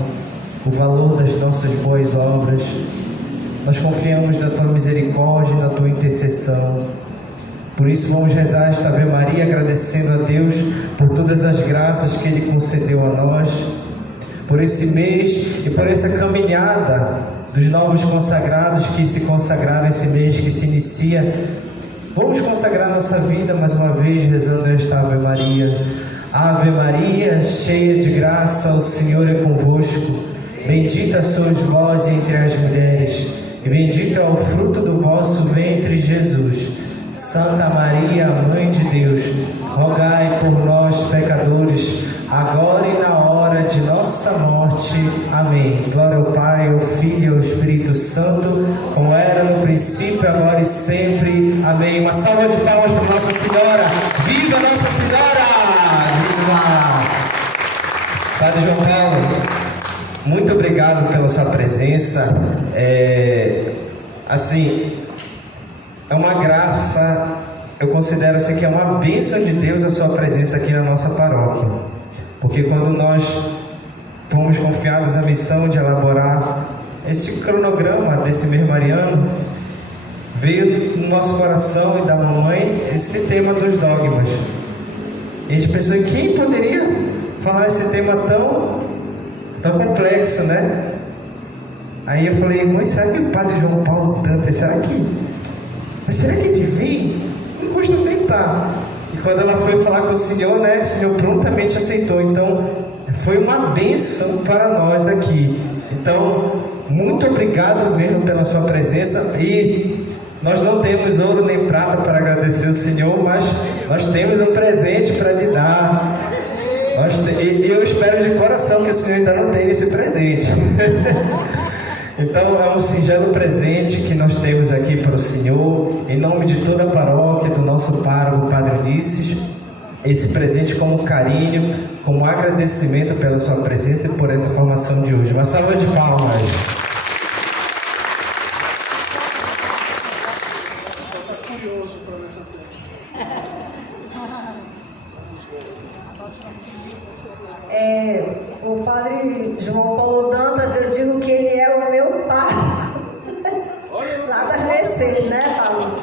o valor das nossas boas obras. Nós confiamos na tua misericórdia e na tua intercessão. Por isso vamos rezar esta Ave Maria, agradecendo a Deus por todas as graças que Ele concedeu a nós, por esse mês e por essa caminhada dos novos consagrados que se consagraram esse mês que se inicia. Vamos consagrar nossa vida mais uma vez rezando esta Ave Maria. Ave Maria, cheia de graça, o Senhor é convosco. Bendita sois vós entre as mulheres, e bendito é o fruto do vosso ventre, Jesus. Santa Maria, Mãe de Deus, rogai por nós, pecadores, agora e na hora de nossa morte. Amém. Glória ao Pai, ao Filho e ao Espírito Santo, como era no princípio, agora e sempre. Amém. Uma salva de palmas para Nossa Senhora. Viva Nossa Senhora! Viva! Padre João Paulo, muito obrigado pela sua presença. É uma graça, eu considero assim que é uma bênção de Deus a sua presença aqui na nossa paróquia, porque quando nós fomos confiados a missão de elaborar este cronograma desse mês mariano, veio no nosso coração e da mamãe esse tema dos dogmas. E a gente pensou em quem poderia falar esse tema tão complexo, né? Aí eu falei, mãe, será que o Padre João Paulo Dantas, será que adivinha? Não custa tentar. E quando ela foi falar com o Senhor, né, o Senhor prontamente aceitou. Então, foi uma bênção para nós aqui. Então, muito obrigado mesmo pela sua presença. E Nós não temos ouro nem prata para agradecer o Senhor, mas nós temos um presente para lhe dar. E eu espero de coração que o Senhor ainda não tenha esse presente. Então é um singelo presente que nós temos aqui para o Senhor, em nome de toda a paróquia, do nosso pároco, Padre Ulisses. Esse presente como carinho, como agradecimento pela sua presença e por essa formação de hoje. Uma salva de palmas. O Padre João Paulo Dantas, eu digo que ele é o meu pai lá das Mercês, né, Paulo?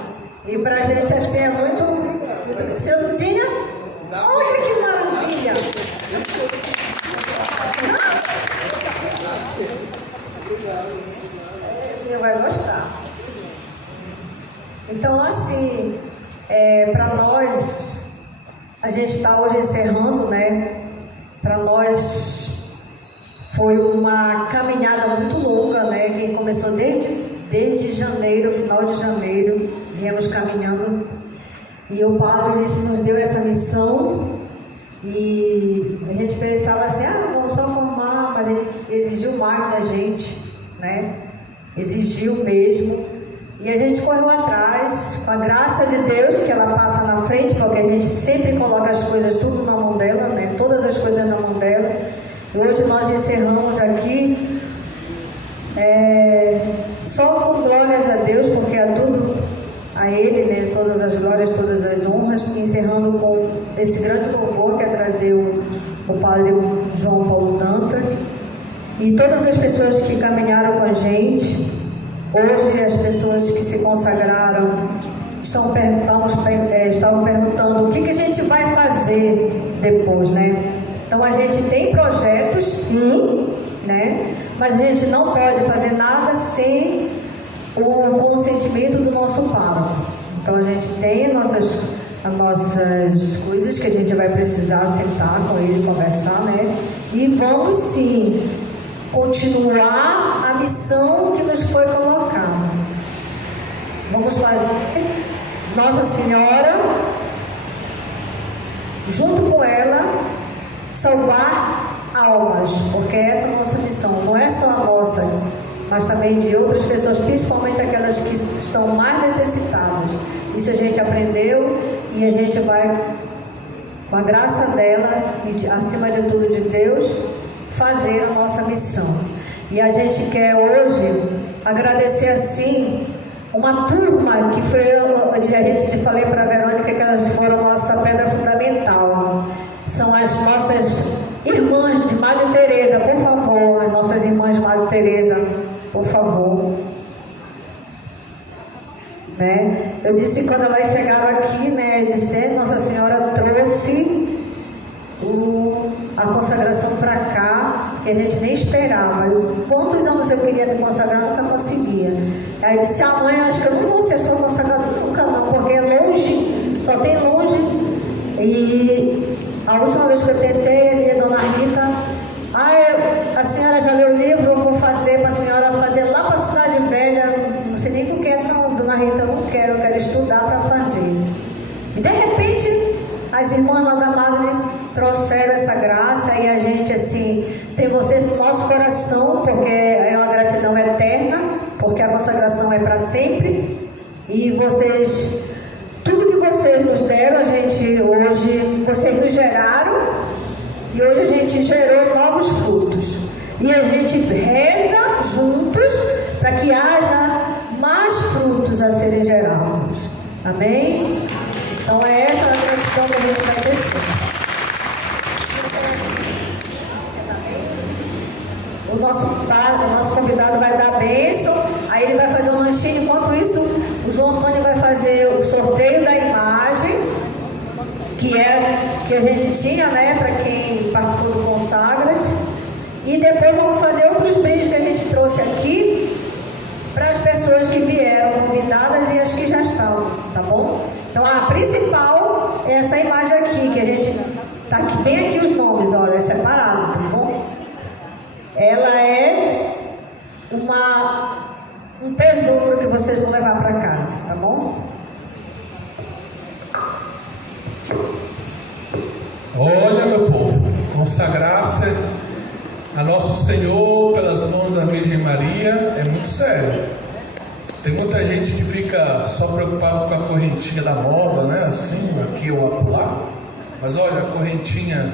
E pra gente assim é muito. Você não tinha? Olha que maravilha! O senhor vai gostar. Então, assim, para nós, a gente está hoje encerrando, né? Para nós foi uma caminhada muito longa, né? Quem começou desde janeiro, final de janeiro, viemos caminhando. E o Padre Ulisses nos deu essa missão. E a gente pensava assim, vamos só formar, mas ele exigiu mais da gente, né? Exigiu mesmo. E a gente correu atrás, com a graça de Deus, que ela passa na frente, porque a gente sempre coloca as coisas tudo na mão dela, né? Todas as coisas na mão dela. E hoje nós encerramos aqui, só com glórias a Deus, porque é tudo a Ele, né? Todas as glórias, todas as honras, encerrando com esse grande louvor que é trazer o Padre João Paulo Dantas. E todas as pessoas que caminharam com a gente. Hoje as pessoas que se consagraram estavam perguntando o que a gente vai fazer depois, né? Então a gente tem projetos, sim, né? Mas a gente não pode fazer nada sem o consentimento do nosso pároco. Então a gente tem as nossas coisas que a gente vai precisar sentar com ele, conversar, né? E vamos sim continuar a missão que nos foi colocada. Vamos fazer Nossa Senhora, junto com ela, salvar almas, porque essa é a nossa missão, não é só a nossa, mas também de outras pessoas, principalmente aquelas que estão mais necessitadas. Isso a gente aprendeu e a gente vai, com a graça dela e acima de tudo de Deus, fazer a nossa missão. E a gente quer hoje agradecer assim uma turma que foi onde eu falei para a Verônica que elas foram nossa pedra fundamental. São as nossas irmãs de Madre Teresa, por favor, as nossas irmãs de Madre Teresa, por favor. Né? Eu disse quando elas chegaram aqui, né, eu disse, Nossa Senhora trouxe a consagração para cá, que a gente nem esperava. Quantos anos eu queria me consagrar, nunca conseguia. Aí eu disse, mãe, acho que eu não vou ser sua consagradora nunca não, porque é longe, só tem longe. E a última vez que eu tentei, a dona Rita, a senhora já leu o livro, eu vou fazer para a senhora fazer lá para a Cidade Velha, não sei nem o que é, não, dona Rita, eu não quero, eu quero estudar para fazer. E de repente, as irmãs lá da Madre trouxeram essa graça e a gente, assim, tem vocês no nosso coração, porque é uma gratidão eterna, porque a consagração é para sempre. E vocês, tudo que vocês nos deram, a gente hoje, vocês nos geraram, e hoje a gente gerou novos frutos. E a gente reza juntos para que haja mais frutos a serem gerados. Amém? Então é essa a gratidão que a gente vai descer. O nosso convidado vai dar a bênção, aí ele vai fazer um lanchinho. Enquanto isso, o João Antônio vai fazer o sorteio da imagem, que a gente tinha, né, para quem participou do Consagra-te. E depois vamos fazer outros brindes que a gente trouxe aqui para as pessoas que vieram convidadas e as que já estão, tá bom? Então a principal é essa imagem aqui, que a gente tá aqui, bem aqui os nomes, olha, é separado, tá bom? Ela é um tesouro que vocês vão levar para casa, tá bom? Olha, meu povo, consagrar-se a Nosso Senhor pelas mãos da Virgem Maria é muito sério. Tem muita gente que fica só preocupado com a correntinha da moda, né? Assim, aqui ou acolá. Mas olha, a correntinha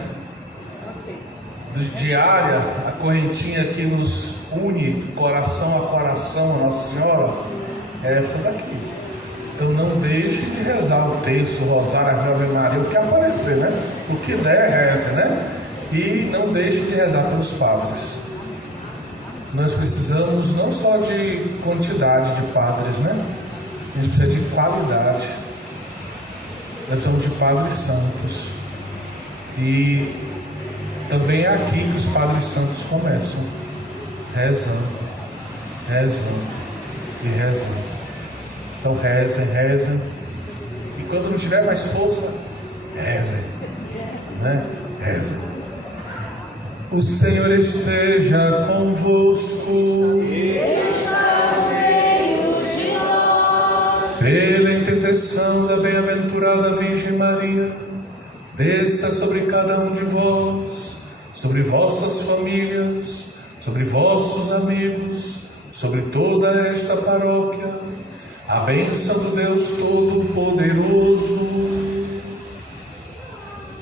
diária, a correntinha que nos une coração a coração, Nossa Senhora, é essa daqui. Então não deixe de rezar o terço, o rosário, a Ave Maria, o que aparecer, né? O que der, reze, né? E não deixe de rezar pelos padres. Nós precisamos não só de quantidade de padres, né? A gente precisa de qualidade. Nós precisamos de padres santos. E também é aqui que os padres santos começam, rezando, rezando e rezando. Então rezem, rezem. E quando não tiver mais força, rezem, né? Rezem. O Senhor esteja convosco. Pela intercessão da bem-aventurada Virgem Maria, desça sobre cada um de vós, sobre vossas famílias, sobre vossos amigos, sobre toda esta paróquia, a bênção do Deus Todo-Poderoso,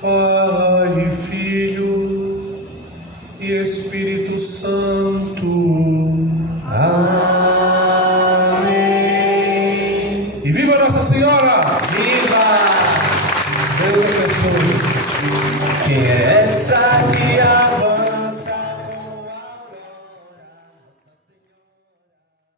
Pai, Filho e Espírito Santo. Amém. E viva Nossa Senhora! Viva! Deus abençoe. Quem é essa que